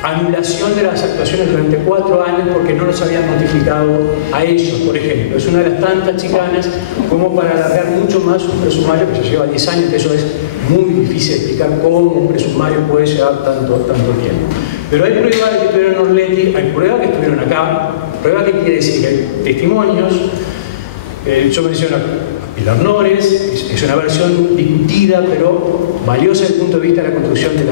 anulación de las actuaciones durante 4 años porque no los habían notificado a ellos, por ejemplo. Es una de las tantas chicanas como para alargar mucho más un presumario que ya lleva 10 años, que eso es muy difícil explicar cómo un presumario puede llevar tanto tiempo. Pero hay pruebas de que estuvieron en Orletti, hay pruebas que estuvieron acá, pruebas que quiere decir que hay testimonios. Yo menciono a Pilar Nores, es una versión discutida pero valiosa desde el punto de vista de la construcción de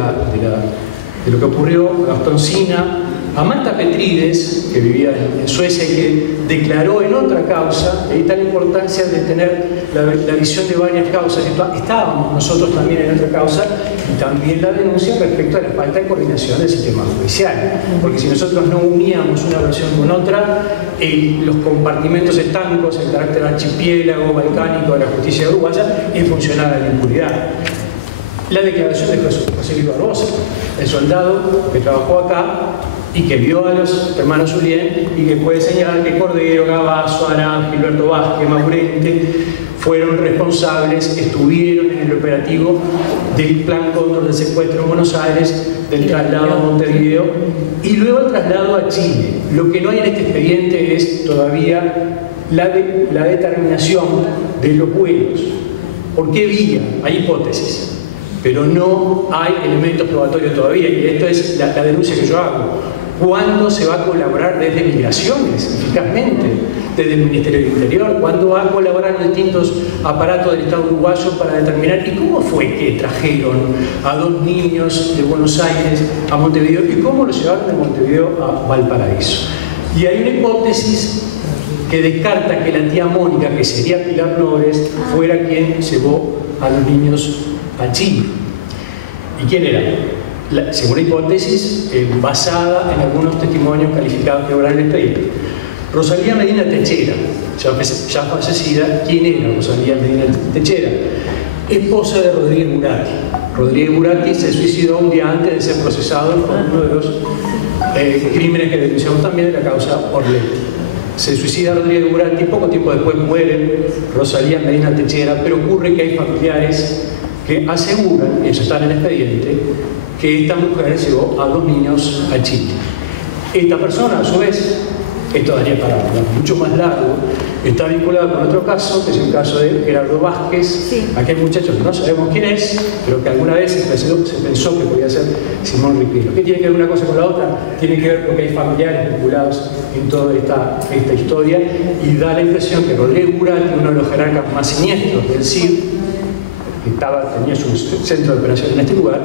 lo que ocurrió a Gastón Sina, a Marta Petrides, que vivía en Suecia y que declaró en otra causa, y tal importancia de tener la visión de varias causas. Estábamos nosotros también en otra causa y también la denuncia respecto a la falta de coordinación del sistema judicial. Porque si nosotros no uníamos una versión con otra, los compartimentos estancos, el carácter archipiélago, balcánico de la justicia uruguaya, en funcionar de la impunidad. La declaración de José Luis Barbosa, el soldado que trabajó acá y que vio a los hermanos Julien y que puede señalar que Cordero, Gabazo, Arán, Gilberto Vázquez, Maurente fueron responsables, estuvieron en el operativo del Plan Cóndor del secuestro en Buenos Aires, del traslado a Montevideo y luego el traslado a Chile. Lo que no hay en este expediente es todavía la determinación de los vuelos. ¿Por qué vía? Hay hipótesis, pero no hay elementos probatorios todavía, y esto es la denuncia que yo hago. ¿Cuándo se va a colaborar desde Migraciones, eficazmente? Desde el Ministerio del Interior. ¿Cuándo va a colaborar distintos aparatos del Estado uruguayo para determinar? ¿Y cómo fue que trajeron a 2 niños de Buenos Aires a Montevideo? ¿Y cómo los llevaron de Montevideo a Valparaíso? Y hay una hipótesis que descarta que la tía Mónica, que sería Pilar Flores, fuera quien llevó a los niños a Chile. ¿Y quién era? Según la hipótesis, basada en algunos testimonios calificados que habrá en el expediente. Rosalía Medina Techera, ya fallecida. ¿Quién era Rosalía Medina Techera? Esposa de Rodríguez Burati. Rodríguez Burati se suicidó un día antes de ser procesado por uno de los crímenes que denunciamos también de la causa Orletti. Se suicida Rodríguez Burati, poco tiempo después muere Rosalía Medina Techera, pero ocurre que hay familiares que aseguran, y eso está en el expediente, que esta mujer llevó a 2 niños a Chile. Esta persona, a su vez, esto daría para mucho más largo, está vinculado con otro caso, que es el caso de Gerardo Vázquez, aquel muchacho que no sabemos quién es, pero que alguna vez se pensó que podía ser Simón Riquero. ¿Qué tiene que ver una cosa con la otra? Tiene que ver porque hay familiares vinculados en toda esta historia, y da la impresión que Rodríguez Burati, uno de los jerarcas más siniestros del CID, que tenía su centro de operación en este lugar,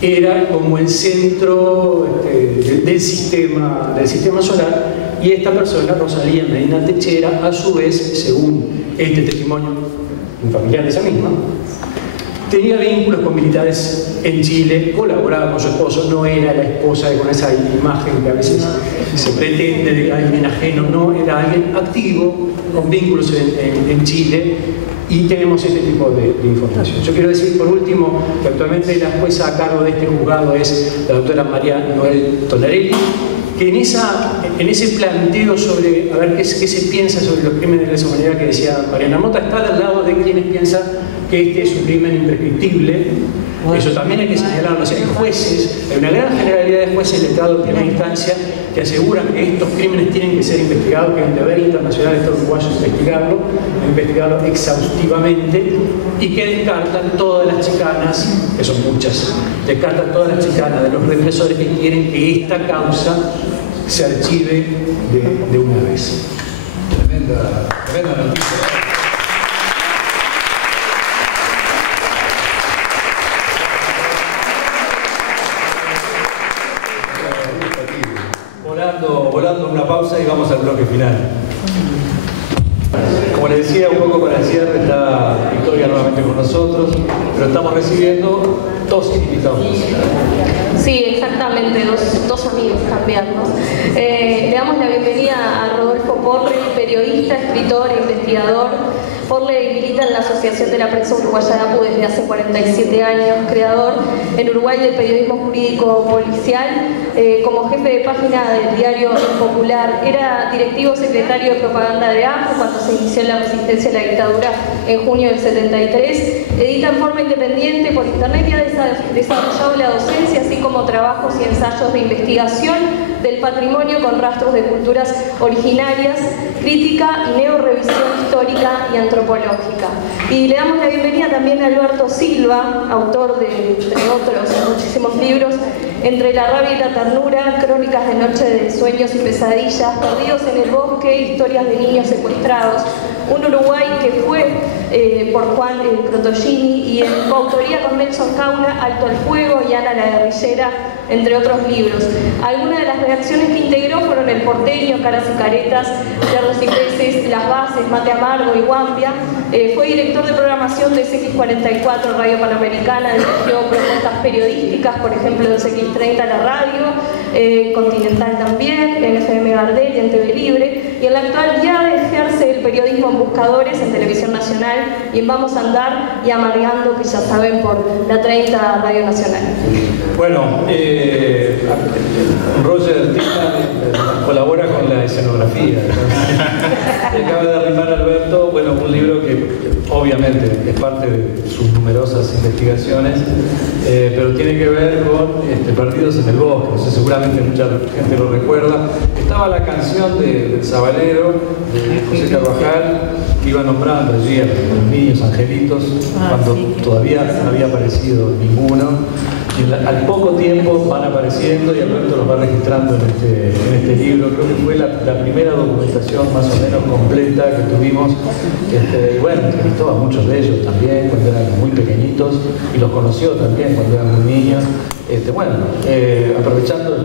era como el centro del sistema solar, y esta persona, Rosalía Medina Techera, a su vez, según este testimonio, un familiar de esa misma, tenía vínculos con militares en Chile, colaboraba con su esposo, no era la esposa con esa imagen que a veces se pretende de alguien ajeno, no, era alguien activo, con vínculos en Chile, y tenemos este tipo de información. Yo quiero decir, por último, que actualmente la jueza a cargo de este juzgado es la doctora María Noel Tonarelli, que en ese planteo sobre, a ver qué se piensa sobre los crímenes de lesa humanidad que decía Mariana Mota, está al lado de quienes piensan que este es un crimen imprescriptible. Eso también hay que señalarlo. O sea, hay jueces, hay una gran generalidad de jueces letrados de primera instancia que aseguran que estos crímenes tienen que ser investigados, que es el deber internacional de estos uruguayos investigarlo exhaustivamente, y que descartan todas las chicanas, que son muchas, descartan todas las chicanas de los represores que quieren que esta causa se archive de una vez. Tremenda noticia. Volando una pausa y vamos al bloque final. Como les decía, un poco para el cierre, está Victoria nuevamente con nosotros, pero estamos recibiendo 2 invitados. Sí, exactamente, dos amigos cambiarnos. Le damos la bienvenida a Rodolfo Porre, periodista, escritor e investigador. Porre milita en la Asociación de la Prensa Uruguaya de APU desde hace 47 años, creador en Uruguay del periodismo jurídico policial, como jefe de página del diario El Popular. Era directivo secretario de propaganda de APU cuando se inició la resistencia a la dictadura en junio del 73. Edita en forma independiente por internet y ha desarrollado la docencia, así como trabajos y ensayos de investigación del patrimonio con rastros de culturas originarias, crítica y neorrevisión histórica y antropológica. Y le damos la bienvenida también a Alberto Silva, autor de, entre otros, muchísimos libros, Entre la rabia y la ternura, Crónicas de noche de sueños y pesadillas, Perdidos en el bosque, Historias de niños secuestrados, un Uruguay que fue por Juan Crotogini, y en coautoría con Nelson Caula, Alto al fuego y Ana la guerrillera, entre otros libros. Algunas de las redacciones que integró fueron El Porteño, Caras y Caretas, Cerros y Peces, Las Bases, Mate Amargo y Guambia. Fue director de programación de CX44 Radio Panamericana, dirigió propuestas periodísticas, por ejemplo de CX30 La Radio, Continental también, en FM Gardel y en TV Libre, y en la actualidad ejerce el periodismo en Buscadores, en Televisión Nacional, y en Vamos a Andar y Amargando, que ya saben, por la 30 Radio Nacional. Bueno, Roger Tita colabora con la escenografía. Acaba de arrimar Alberto, bueno, un libro que obviamente es parte de sus numerosas investigaciones, pero tiene que ver con Perdidos en el bosque. No sé, seguramente mucha gente lo recuerda. Estaba la canción del Sabalero, de José Carvajal, que iba nombrando allí a los niños angelitos, cuando todavía no había aparecido ninguno. Y en al poco tiempo van apareciendo y Alberto los va registrando en este libro. Creo que fue la primera documentación más o menos completa que tuvimos. Y bueno, entrevistó a muchos de ellos también cuando eran muy pequeñitos y los conoció también cuando eran muy niños. Aprovechando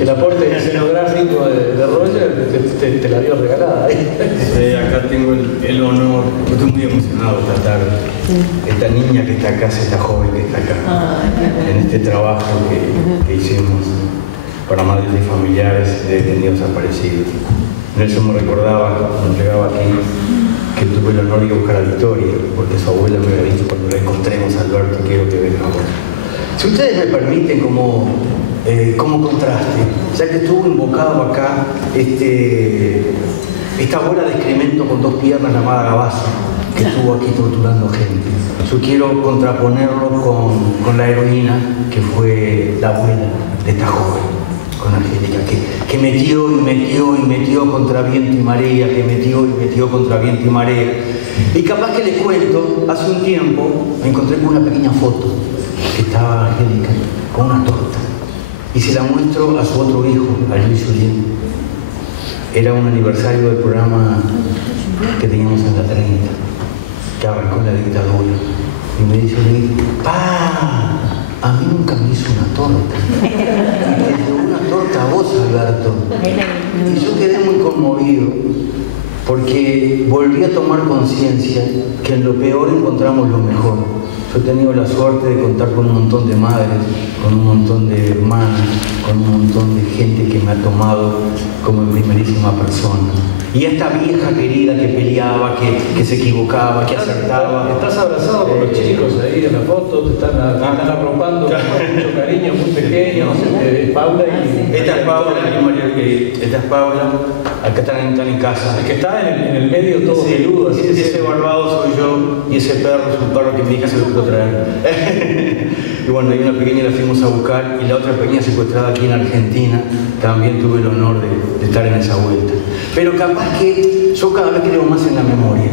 el aporte escenográfico de Roger, te la dio regalada. Acá tengo el honor, estoy muy emocionado esta tarde. Esta niña que está acá, esta joven que está acá, en este trabajo que hicimos para madres y familiares de detenidos desaparecidos. Nelson me recordaba, cuando llegaba aquí, que tuve el honor de ir a buscar a Victoria, porque su abuela me había dicho cuando la encontremos, Alberto, quiero que vengamos. Si ustedes me permiten como contraste, ya que estuvo invocado acá esta bola de excremento con 2 piernas llamada Gabazo, que estuvo aquí torturando gente. Yo quiero contraponerlo con la heroína que fue la abuela de esta joven, con Angélica, que metió y metió y metió contra viento y marea, que metió y metió contra viento y marea. Y capaz que les cuento, hace un tiempo me encontré con una pequeña foto que estaba Angélica con una torta y se la muestro a su otro hijo, a Luis Julián. Era un aniversario del programa que teníamos en la 30, que arrancó la dictadura, y me dice Luis: ¡Pa! A mí nunca me hizo una torta. Y te dio una torta a vos, Alberto. Y yo quedé muy conmovido porque volví a tomar conciencia que en lo peor encontramos lo mejor. Yo he tenido la suerte de contar con un montón de madres, con un montón de hermanas, con un montón de gente que me ha tomado como en primerísima persona. Y esta vieja querida que peleaba, que se equivocaba, que acertaba. Estás abrazado por los chicos ahí en la foto, te están arropando con mucho cariño, muy pequeños. Paula y... Esta es Paula, acá están en casa. El que está en el medio todo peludo. Sí, ese barbado soy yo y ese perro es un perro que mi hija se lo pudo traer. Y bueno, hay una pequeña la fuimos a buscar y la otra pequeña secuestrada aquí en Argentina, también tuve el honor de estar en esa vuelta. Pero capaz que yo cada vez creo más en la memoria.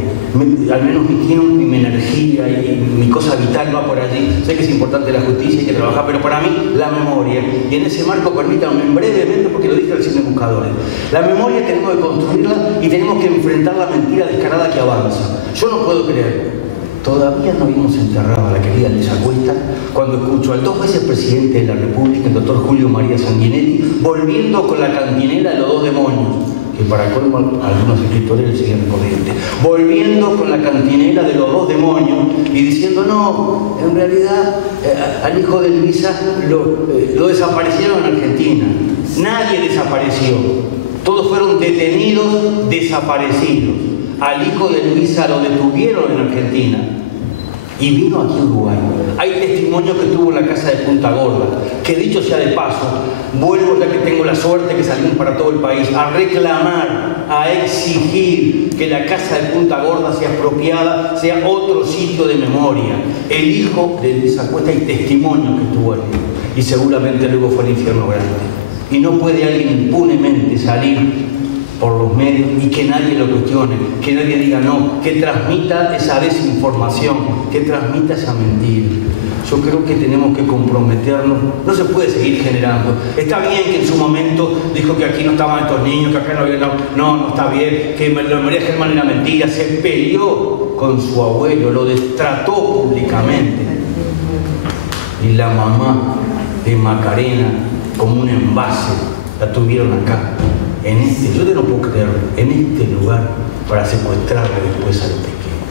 Al menos mi tiempo y mi energía y mi cosa vital va por allí. Sé que es importante la justicia, hay que trabajar, pero para mí la memoria. Y en ese marco, permítanme brevemente, porque lo dije recién en Buscadores, la memoria tenemos que construirla y tenemos que enfrentar la mentira descarada que avanza. Yo no puedo creer. Todavía no habíamos enterrado a la querida Elisa Cuesta cuando escucho al 2 veces presidente de la República, el doctor Julio María Sanguinetti, volviendo con la cantinela de los 2 demonios, que para colmo algunos escritores le siguen corriente, volviendo con la cantinela de los 2 demonios y diciendo: no, en realidad al hijo de Luisa lo desaparecieron en Argentina. Nadie desapareció, todos fueron detenidos, desaparecidos. Al hijo de Luisa lo detuvieron en Argentina y vino aquí a Uruguay. Hay testimonios que tuvo en la casa de Punta Gorda, que dicho sea de paso, vuelvo, ya que tengo la suerte que salimos para todo el país, a reclamar, a exigir que la casa de Punta Gorda sea expropiada, sea otro sitio de memoria. El hijo de Luisa Cuesta, hay testimonios que tuvo allí y seguramente luego fue al infierno grande. Y no puede alguien impunemente salir por los medios y que nadie lo cuestione, que nadie diga no, que transmita esa desinformación, que transmita esa mentira. Yo creo que tenemos que comprometernos, no se puede seguir generando. Está bien que en su momento dijo que aquí no estaban estos niños, que acá no había... No está bien, que lo de María Germán era mentira, se peleó con su abuelo, lo destrató públicamente. Y la mamá de Macarena, como un envase, la tuvieron acá. Yo no puedo creerlo, en este lugar para secuestrarle después al pequeño.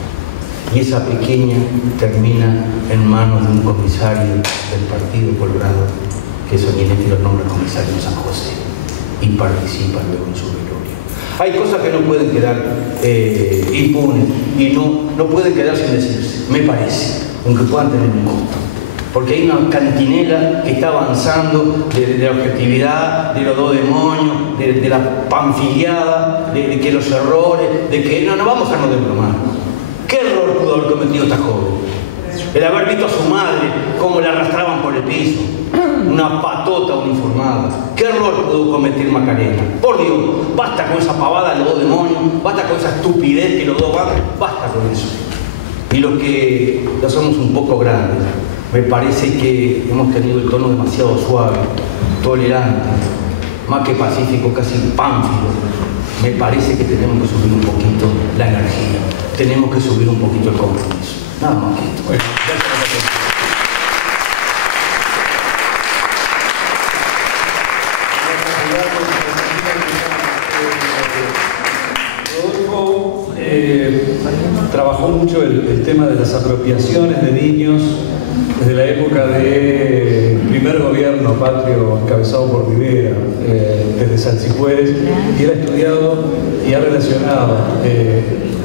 Y esa pequeña termina en manos de un comisario del Partido Colorado, que Sanguinetti lo nombra comisario San José, y participa luego en su velorio. Hay cosas que no pueden quedar impunes y no pueden quedar sin decirse, me parece, aunque puedan tener un costo. Porque hay una cantinela que está avanzando de la objetividad, de los 2 demonios, de la panfiliada, de que los errores, de que no vamos a no desbromar. ¿Qué error pudo haber cometido esta joven? El haber visto a su madre cómo la arrastraban por el piso, una patota uniformada. ¿Qué error pudo cometer Macarena? Por Dios, basta con esa pavada de los 2 demonios, basta con esa estupidez que los 2 van, basta con eso. Y los que ya somos un poco grandes, Me parece que hemos tenido el tono demasiado suave, tolerante, más que pacífico, casi pánfilo. Me parece que tenemos que subir un poquito la energía, tenemos que subir un poquito el compromiso. Nada más que esto. Bueno, gracias por la atención. Trabajó mucho el tema de las apropiaciones de niños desde la época del primer gobierno patrio encabezado por Rivera, desde Salsipuedes, y él ha estudiado y ha relacionado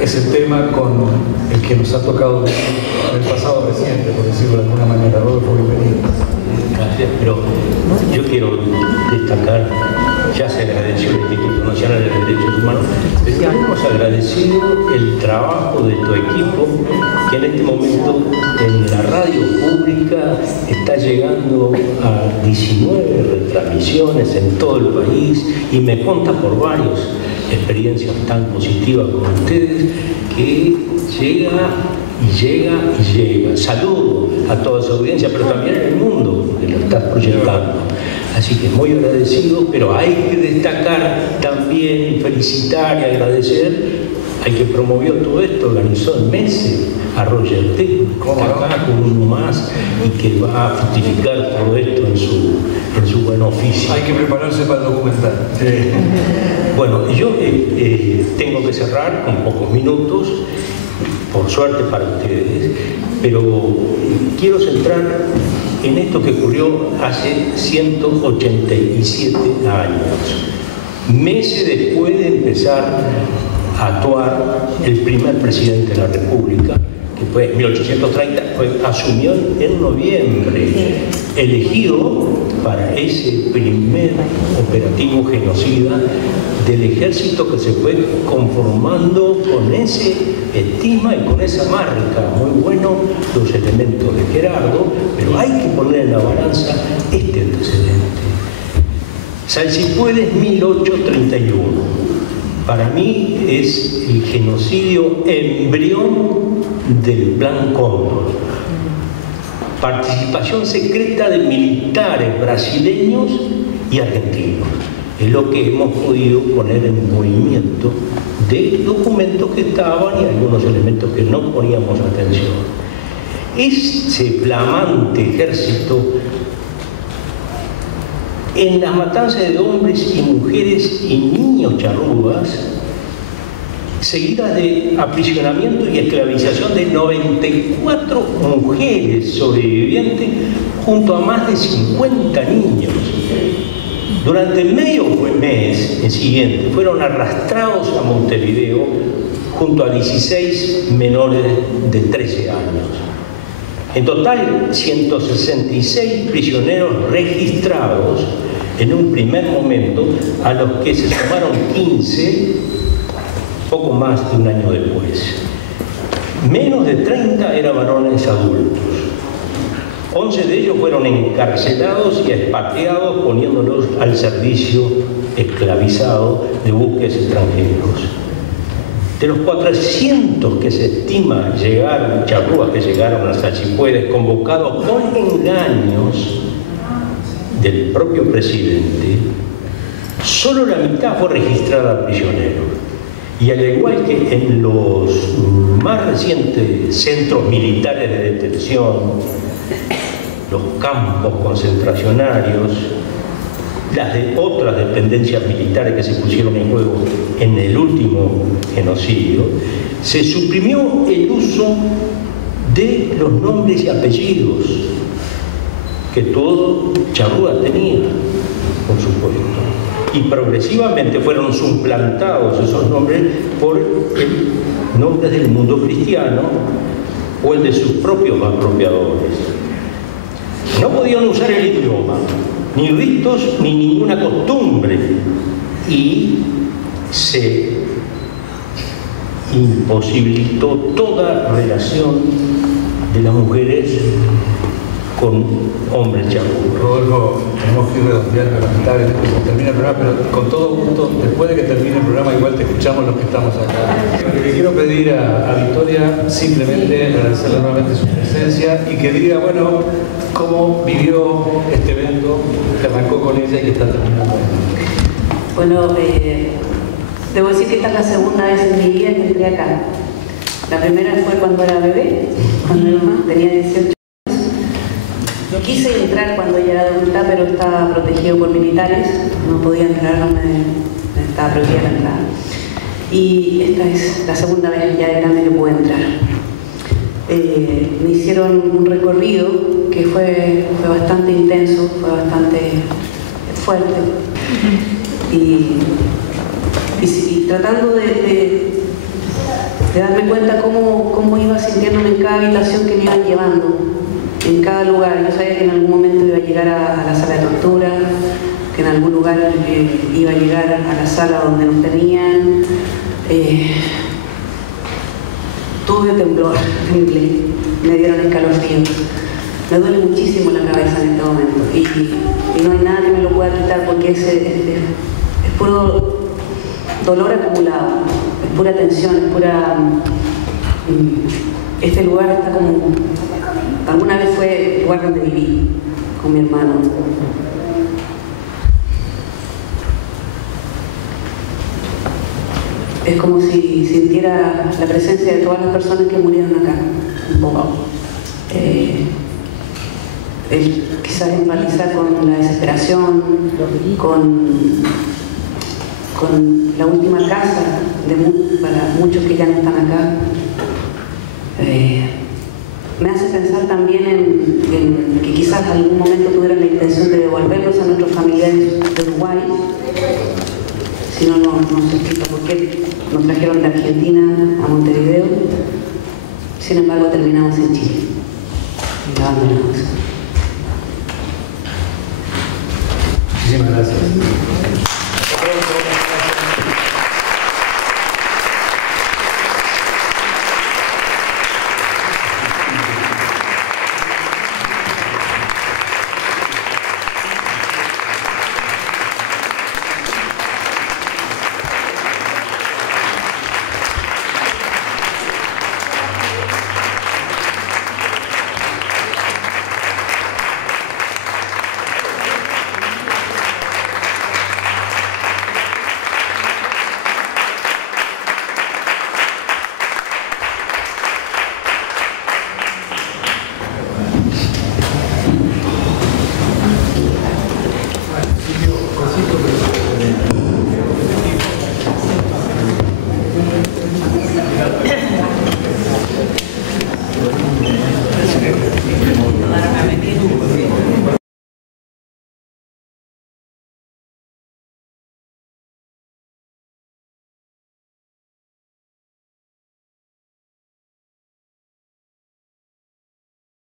ese tema con el que nos ha tocado en el pasado reciente, por decirlo de alguna manera. Rodolfo, bienvenido. Gracias, pero yo quiero destacar, ya se agradeció el Instituto Nacional de Derechos Humanos, pero ya hemos agradecido el trabajo de tu equipo, que en este momento en la radio pública está llegando a 19 retransmisiones en todo el país, y me consta por varias experiencias tan positivas como ustedes, que llega y llega y llega. Saludo a toda su audiencia, pero también en el mundo que lo estás proyectando. Así que muy agradecido, pero hay que destacar también y felicitar y agradecer al que promovió todo esto, organizó en meses a Roger T, acá con uno más, y que va a fructificar todo esto en su buen oficio. Hay que prepararse para el documental. Bueno, yo tengo que cerrar con pocos minutos, por suerte para ustedes, pero quiero centrar en esto que ocurrió hace 187 años, meses después de empezar a actuar el primer presidente de la República, que fue en 1830, asumió en noviembre, elegido para ese primer operativo genocida del ejército que se fue conformando con ese estima y con esa marca. Muy bueno los elementos de Gerardo, pero hay que poner en la balanza este antecedente. Salsipuedes 1831. Para mí es el genocidio embrión del Plan Cóndor. Participación secreta de militares brasileños y argentinos. Es lo que hemos podido poner en movimiento de documentos que estaban y algunos elementos que no poníamos atención. Ese flamante ejército, en las matanzas de hombres y mujeres y niños charrúas, seguidas de aprisionamiento y esclavización de 94 mujeres sobrevivientes junto a más de 50 niños. Durante el medio mes siguiente fueron arrastrados a Montevideo junto a 16 menores de 13 años. En total, 166 prisioneros registrados en un primer momento, a los que se sumaron 15 poco más de un año después. Menos de 30 eran varones adultos. 11 de ellos fueron encarcelados y expatriados, poniéndolos al servicio esclavizado de buques extranjeros. De los 400 que se estima llegaron, charrúas que llegaron a Salsipuedes, convocados con engaños del propio presidente, solo la mitad fue registrada prisionero. Y al igual que en los más recientes centros militares de detención, los campos concentracionarios, las de otras dependencias militares que se pusieron en juego en el último genocidio, se suprimió el uso de los nombres y apellidos que todo charrúa tenía, por supuesto. Y progresivamente fueron suplantados esos nombres por el nombre del mundo cristiano o el de sus propios apropiadores. No podían usar el idioma, ni ritos, ni ninguna costumbre, y se imposibilitó toda relación de las mujeres con hombres charrúas. Rodolfo, tenemos que ir redondeando, lamentablemente se termina el programa, pero con todo gusto, después de que termine el programa, igual te escuchamos los que estamos acá. Lo que le quiero pedir a Victoria, simplemente agradecerle nuevamente su presencia y que diga, bueno, cómo vivió este evento que arrancó con ella y que está terminando. Bueno, debo decir que esta es la segunda vez en mi vida que entré acá. La primera fue cuando era bebé, cuando mi mamá tenía 18 años. Yo quise entrar cuando ya era adulta, pero estaba protegido por militares, no podía entrar, estaba prohibida la entrada. Y esta es la segunda vez ya de grande que pude entrar. Me hicieron un recorrido que fue bastante intenso, fue bastante fuerte. Y tratando de darme cuenta cómo iba sintiéndome en cada habitación que me iban llevando, en cada lugar. Yo sabía que en algún momento iba a llegar a la sala de tortura, que en algún lugar iba a llegar a la sala donde nos tenían. Tuve temblor, temblé, me dieron escalofríos. Me duele muchísimo la cabeza en este momento y no hay nada que me lo pueda quitar porque es puro dolor acumulado, es pura tensión, es pura... Este lugar está como... Alguna vez fue el lugar donde viví con mi hermano. Es como si sintiera la presencia de todas las personas que murieron acá, un poco. Quizás empatizar con la desesperación, con la última casa para muchos que ya no están acá. Me hace pensar también en que quizás en algún momento tuvieran la intención de devolverlos a nuestros familiares de Uruguay. Si no, no se explica por qué nos trajeron de Argentina a Montevideo. Sin embargo, terminamos en Chile. Y la abandonamos. Muchísimas gracias.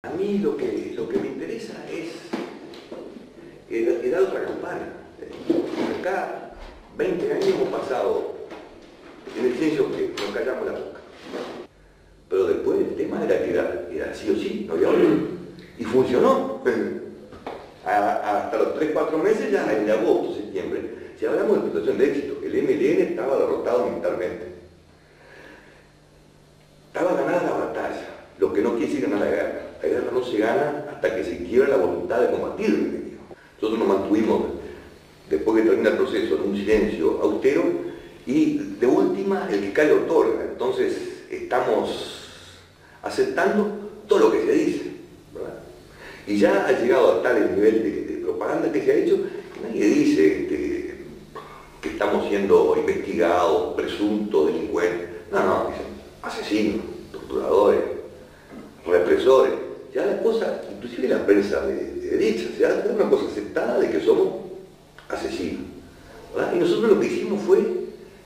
A mí lo que me interesa es dar otra campana. Acá 20 años hemos pasado en el silencio que nos callamos la boca. Pero después el tema era que era sí o sí, no había otro. Y funcionó. Hasta los 3-4 meses, ya en agosto, septiembre, si hablamos de situación de éxito, el MLN estaba derrotado militarmente. Estaba ganada la batalla, lo que no quiere decir ganar la guerra. La guerra no se gana hasta que se quiebra la voluntad de combatir el enemigo. Nosotros nos mantuvimos, después que termina el proceso, en un silencio austero y de última el que cae otorga. Entonces estamos aceptando todo lo que se dice, ¿verdad? Y ya ha llegado a tal nivel de propaganda que se ha hecho que nadie dice que estamos siendo investigados, presuntos, delincuentes. No, dicen asesinos, torturadores, represores. Ya la cosa, inclusive la prensa de derecha, ya es una cosa aceptada de que somos asesinos, ¿verdad? Y nosotros lo que hicimos fue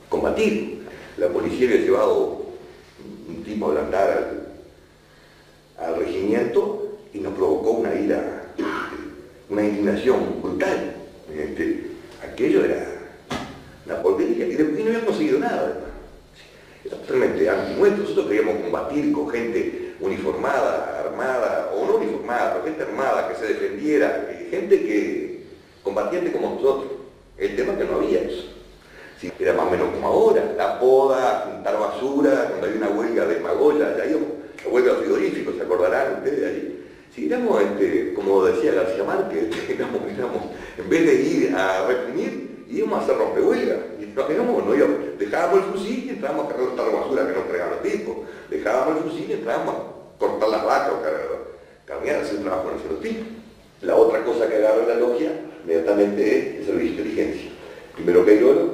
combatir. La policía había llevado un tipo a ablandar al regimiento y nos provocó una ira, una indignación brutal. Aquello era una porquería y después no había conseguido nada, además. Era totalmente anti-nuestro. Nosotros queríamos combatir con gente uniformada, armada, armada, o no uniformada, pero gente armada que se defendiera, gente que combatiente como nosotros. El tema es que no había eso. Sí, era más o menos como ahora, la poda, juntar basura, cuando hay una huelga de Magoya, ya íbamos, la huelga frigorífica, ¿se acordarán ustedes de allí? Si éramos, como decía García Márquez, éramos, en vez de ir a reprimir, íbamos a hacer rompehuelga. Dejábamos el fusil y entrábamos a cargar la basura que nos entregaban los tipos. Dejábamos el fusil y entrábamos a cortar las vacas o caminar, hacer el trabajo que hacían los tipos. La otra cosa que agarra la logia inmediatamente es el servicio de inteligencia. Primero Cairolo,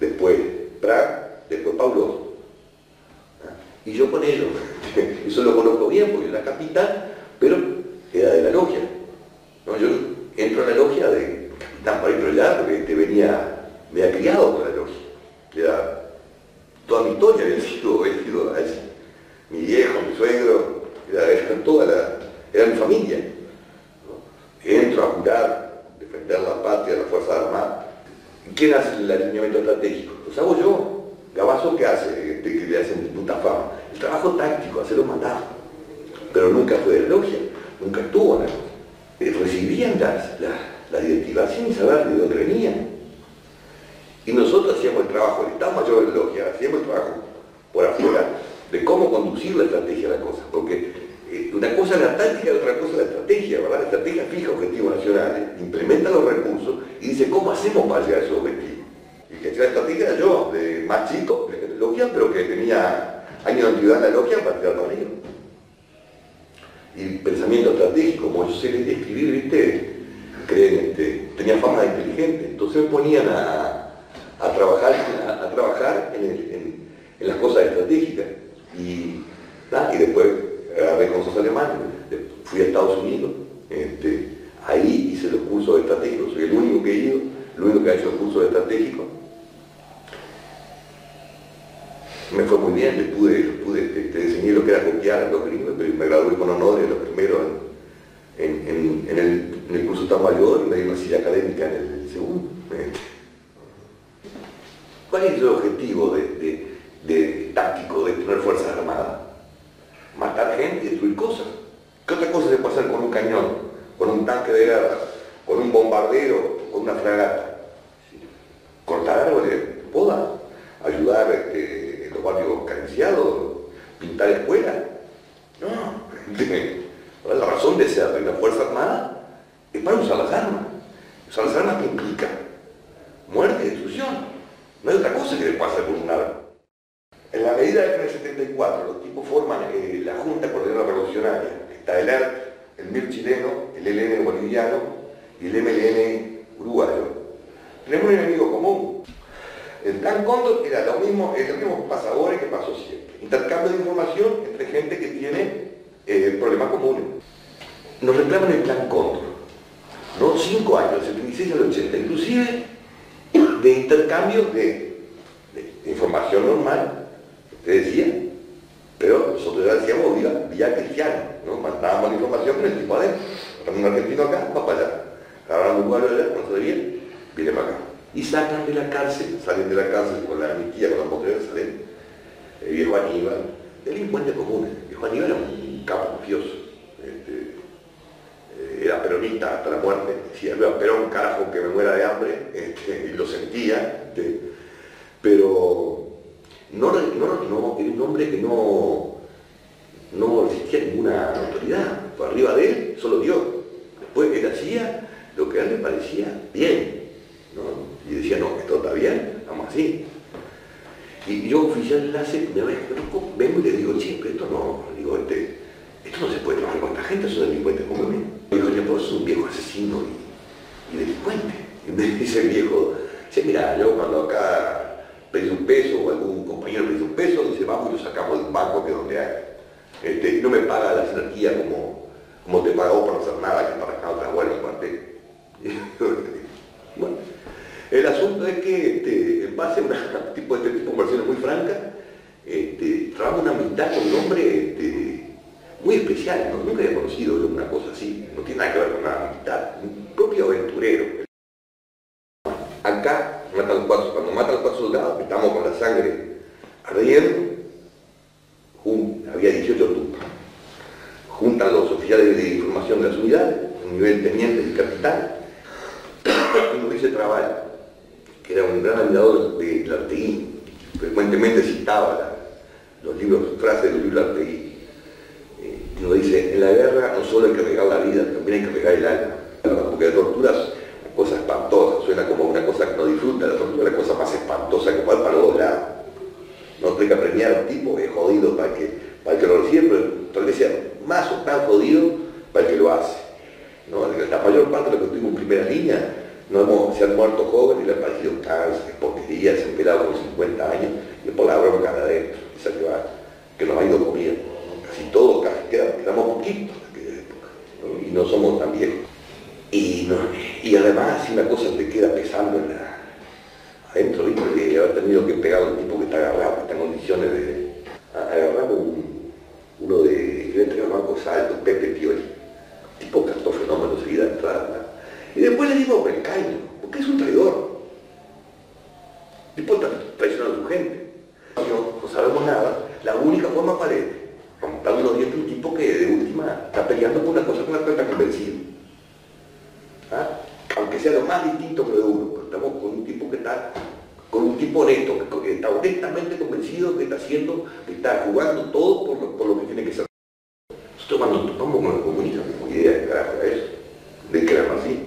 después Praga, después Paulo. Y yo con ellos, eso lo conozco bien porque es la capital, pero era de la logia. ¿No? Yo entro a la logia de capitán para ir para allá porque me había criado con la logia. Toda mi historia había sido allí. Mi viejo, mi suegro, era mi familia. ¿No? Entro a jurar, defender la patria, la Fuerza Armada. ¿Quién hace el alineamiento estratégico? Los hago yo. Gabazo, ¿qué hace? Que le hacen de puta fama. El trabajo táctico, hacerlo mandado. Pero nunca fue de la logia, nunca estuvo en la logia. Recibían las directivas sin saber de dónde venían. Y nosotros hacíamos el trabajo, el Estado Mayor de la logia, hacíamos el trabajo por afuera de cómo conducir la estrategia de la cosa. Porque una cosa es la táctica y otra cosa es la estrategia, ¿verdad? La estrategia fija objetivos nacionales, implementa los recursos y dice cómo hacemos para llegar a esos objetivos. Y que hacía la estrategia era yo, de más chico, de logia, pero que tenía años de antigüedad en la logia para tirar los ríos. Y pensamiento estratégico, como yo sé escribir, ¿viste? Tenía fama de inteligente, entonces me ponían a trabajar en las cosas estratégicas. Y después agarré cursos alemanes, fui a Estados Unidos, ahí hice los cursos estratégicos, soy el único que he ido, el único que ha hecho cursos estratégicos. Me fue muy bien, te enseñé lo que era copiar a los gringos, me gradué con honores, los primeros en el curso tan mayor y me di una silla académica en el segundo. ¿Cuál es el objetivo de táctico de tener fuerzas armadas? Matar gente y destruir cosas. ¿Qué otra cosa se puede hacer con un cañón, con un tanque de guerra, con un bombardero, con una fragata? Cortar árboles, poda, ayudar en los barrios carenciados, pintar escuelas. No, la razón de ser de la Fuerza Armada es para usar las armas. Usar las armas que implica muerte y destrucción. No hay otra cosa que le pueda hacer con un arma. En la medida de que en el 74 los tipos forman la Junta Coordinadora Revolucionaria, está el ERT, el MIR chileno, el ELN boliviano y el MLN uruguayo, tenemos un enemigo común. El Plan Cóndor era los mismos pasadores que pasó siempre. Intercambio de información entre gente que tiene problemas comunes. Nos reclaman el Plan Cóndor, ¿no? 5 años, del 76 al 80, inclusive de intercambio de información normal, te decía, pero nosotros ya decíamos vía cristiana, ¿no? Mandábamos la información con el tipo adentro. Un argentino acá, va para allá. Agarran un lugar allá, cuando se viene, viene para acá. Y sacan de la cárcel, salen de la cárcel con la amnistía, con la moteras, salen el viejo Aníbal, delincuentes comunes. El viejo Aníbal era un capo mafioso, era peronista hasta la muerte, decía, veo a Perón, carajo, que me muera de hambre, y lo sentía, pero era un hombre que no resistía ninguna autoridad, por arriba de él, solo Dios. Después él hacía lo que a él le parecía bien, ¿no? Y decía, no, esto está bien, vamos así. Y yo, oficial de enlace, vengo y le digo, che, pero esto no, digo, esto no se puede trabajar con esta gente, son delincuentes como a mí. Y dijo, vos sos un viejo asesino y delincuente. Y me dice el viejo, dice, mira, yo cuando acá pedí un peso o algún compañero pedí un peso, dice, vamos y lo sacamos del banco que es donde hay. Y no me paga la jerarquía como te pagó por no hacer nada, que para acá otra buena parte. Bueno, el asunto es que en base a este tipo de conversaciones muy francas, trabamos una amistad con un hombre muy especial, ¿no? Nunca había conocido una cosa así, no tiene nada que ver con una amistad, un propio aventurero. Acá cuando matan a los 4 soldados, estamos con la sangre ardiendo, había 18 tumbas. capitán. Y nos dice Trabal, que era un gran admirador de Lartegui, frecuentemente citaba los libros, frases de los libros de Lartegui. Y nos dice, en la guerra no solo hay que regar la vida, también hay que regar el alma. Porque la tortura es una cosa espantosa, suena como una cosa que no disfruta, la tortura es la cosa más espantosa que va para los dos lados. No tengo que premiar a un tipo que es jodido para que lo reciba, pero tal vez sea más o tan jodido para el que lo hace. ¿No? La mayor parte de los que estuvimos en primera línea se han muerto jóvenes, le han parecido cáncer, porquería, se han pelado con 50 años y por la bronca de adentro, esa que nos ha ido comiendo. ¿No? Casi todos, quedamos poquitos en aquella época, ¿no? Y no somos tan viejos. Y además, si una cosa te queda pesando adentro, ¿viste? De haber tenido que pegar a un tipo que está agarrado, que está en condiciones de agarrar uno de entre los bancos altos, Pepe Pioli, tipo que actó fenómeno seguida de entrada. Y después le digo Belcaño, porque es un traidor. El tipo está traicionando a su gente. No sabemos nada, la única forma para él, romperle los dientes a un tipo que de última está peleando por una cosa con la cual está convencido. ¿Ah? Aunque sea lo más distinto que lo de uno, pero estamos con un tipo que está, con un tipo honesto, que está honestamente convencido que está haciendo, que está jugando todo por lo que tiene que ser. Nosotros cuando nos topamos con los comunistas, no tenemos idea de qué carajo era eso, de que eran así.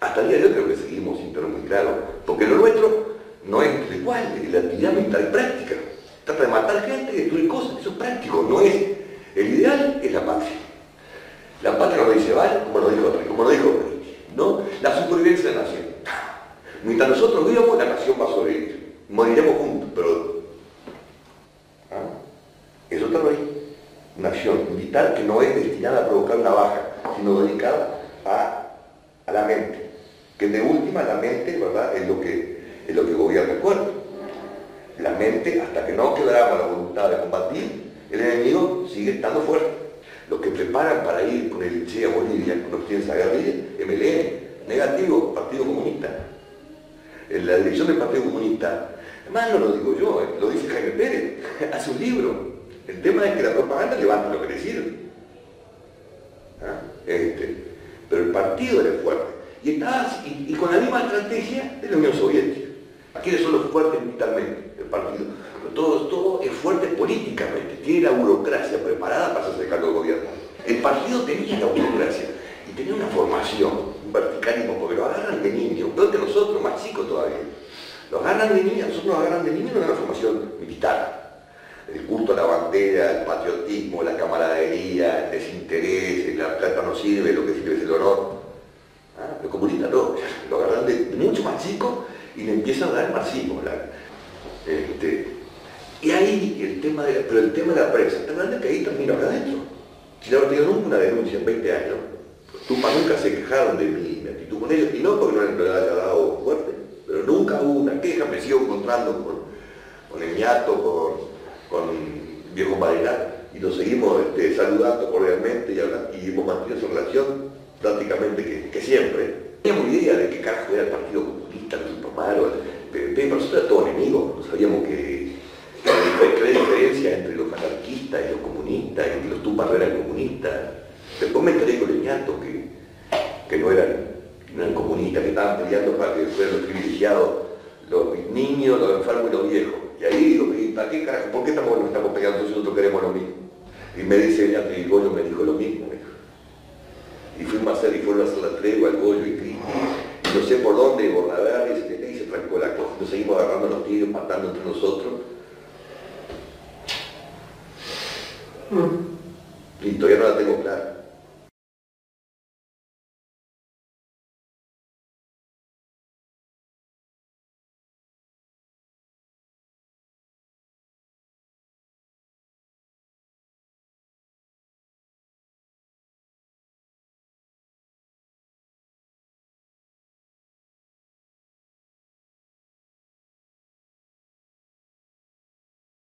Hasta el día de hoy creo que seguimos sin tener muy claro, porque lo nuestro no es intelectual, la actividad militar es práctica. Trata de matar gente y destruir cosas, eso es práctico, no es. El ideal es la patria. La patria no dice vale, como lo dijo Brecht, ¿no? La supervivencia de la nación. Mientras nosotros vivamos, la nación va a sobrevivir. Moriremos juntos, pero eso está ahí. Una acción militar que no es destinada a provocar una baja, sino dedicada a la mente. Que de última la mente, ¿verdad?, es lo que gobierna el cuerpo. La mente, hasta que no quebramos la voluntad de combatir, el enemigo sigue estando fuerte. Los que preparan para ir con el Che a Bolivia, con los que tienen esa guerrilla, MLN, negativo, Partido Comunista. En la dirección del Partido Comunista, además no lo digo yo, lo dice Jaime Pérez, hace un libro. El tema es que la propaganda levanta lo que le sirve. Pero el partido era fuerte. Y con la misma estrategia de la Unión Soviética. ¿Quiénes son los fuertes militarmente? El partido. Todo es fuerte políticamente, tiene la burocracia preparada para hacerse cargo del gobierno. El partido tenía la burocracia y tenía una formación, un verticalismo, porque lo agarran de niño, peor que nosotros, más chicos todavía. Lo agarran de niño, nosotros nos agarran de niño en una formación militar. El culto a la bandera, el patriotismo, la camaradería, el desinterés, la plata no sirve, lo que sirve es el honor. Los comunistas no, lo agarran de mucho más chico y le empiezan a dar el marxismo. Y ahí el tema de la prensa, tan grande que ahí terminó acá adentro. Si no tenido nunca una denuncia en 20 años, Tupac nunca se quejaron de mi actitud con ellos, y no porque no le haya dado fuerte, pero nunca hubo una queja, me sigo encontrando con el ñato, con viejo Marinar, y nos seguimos saludando cordialmente y hemos mantenido esa relación prácticamente que siempre. Teníamos idea de qué carajo era el Partido Comunista, el super malo, pero nosotros era todo enemigo, no sabíamos que hay diferencia entre los anarquistas y los comunistas, y que los Tupac eran comunistas. Después me enteré con el ñato que no eran comunistas, que estaban peleando para que fueran los privilegiados, los niños, los enfermos y los viejos. Y ahí digo, ¿para qué carajo? ¿Por qué nos estamos peleando si nosotros queremos lo mismo? Y me dice el ñato, y el Goyo me dijo lo mismo. Y fueron a hacer la tregua, el Goyo y no sé por dónde, por la verdad, y se trancó la cosa. Nos seguimos agarrando los tiros, matando entre nosotros. Y todavía no la tengo clara.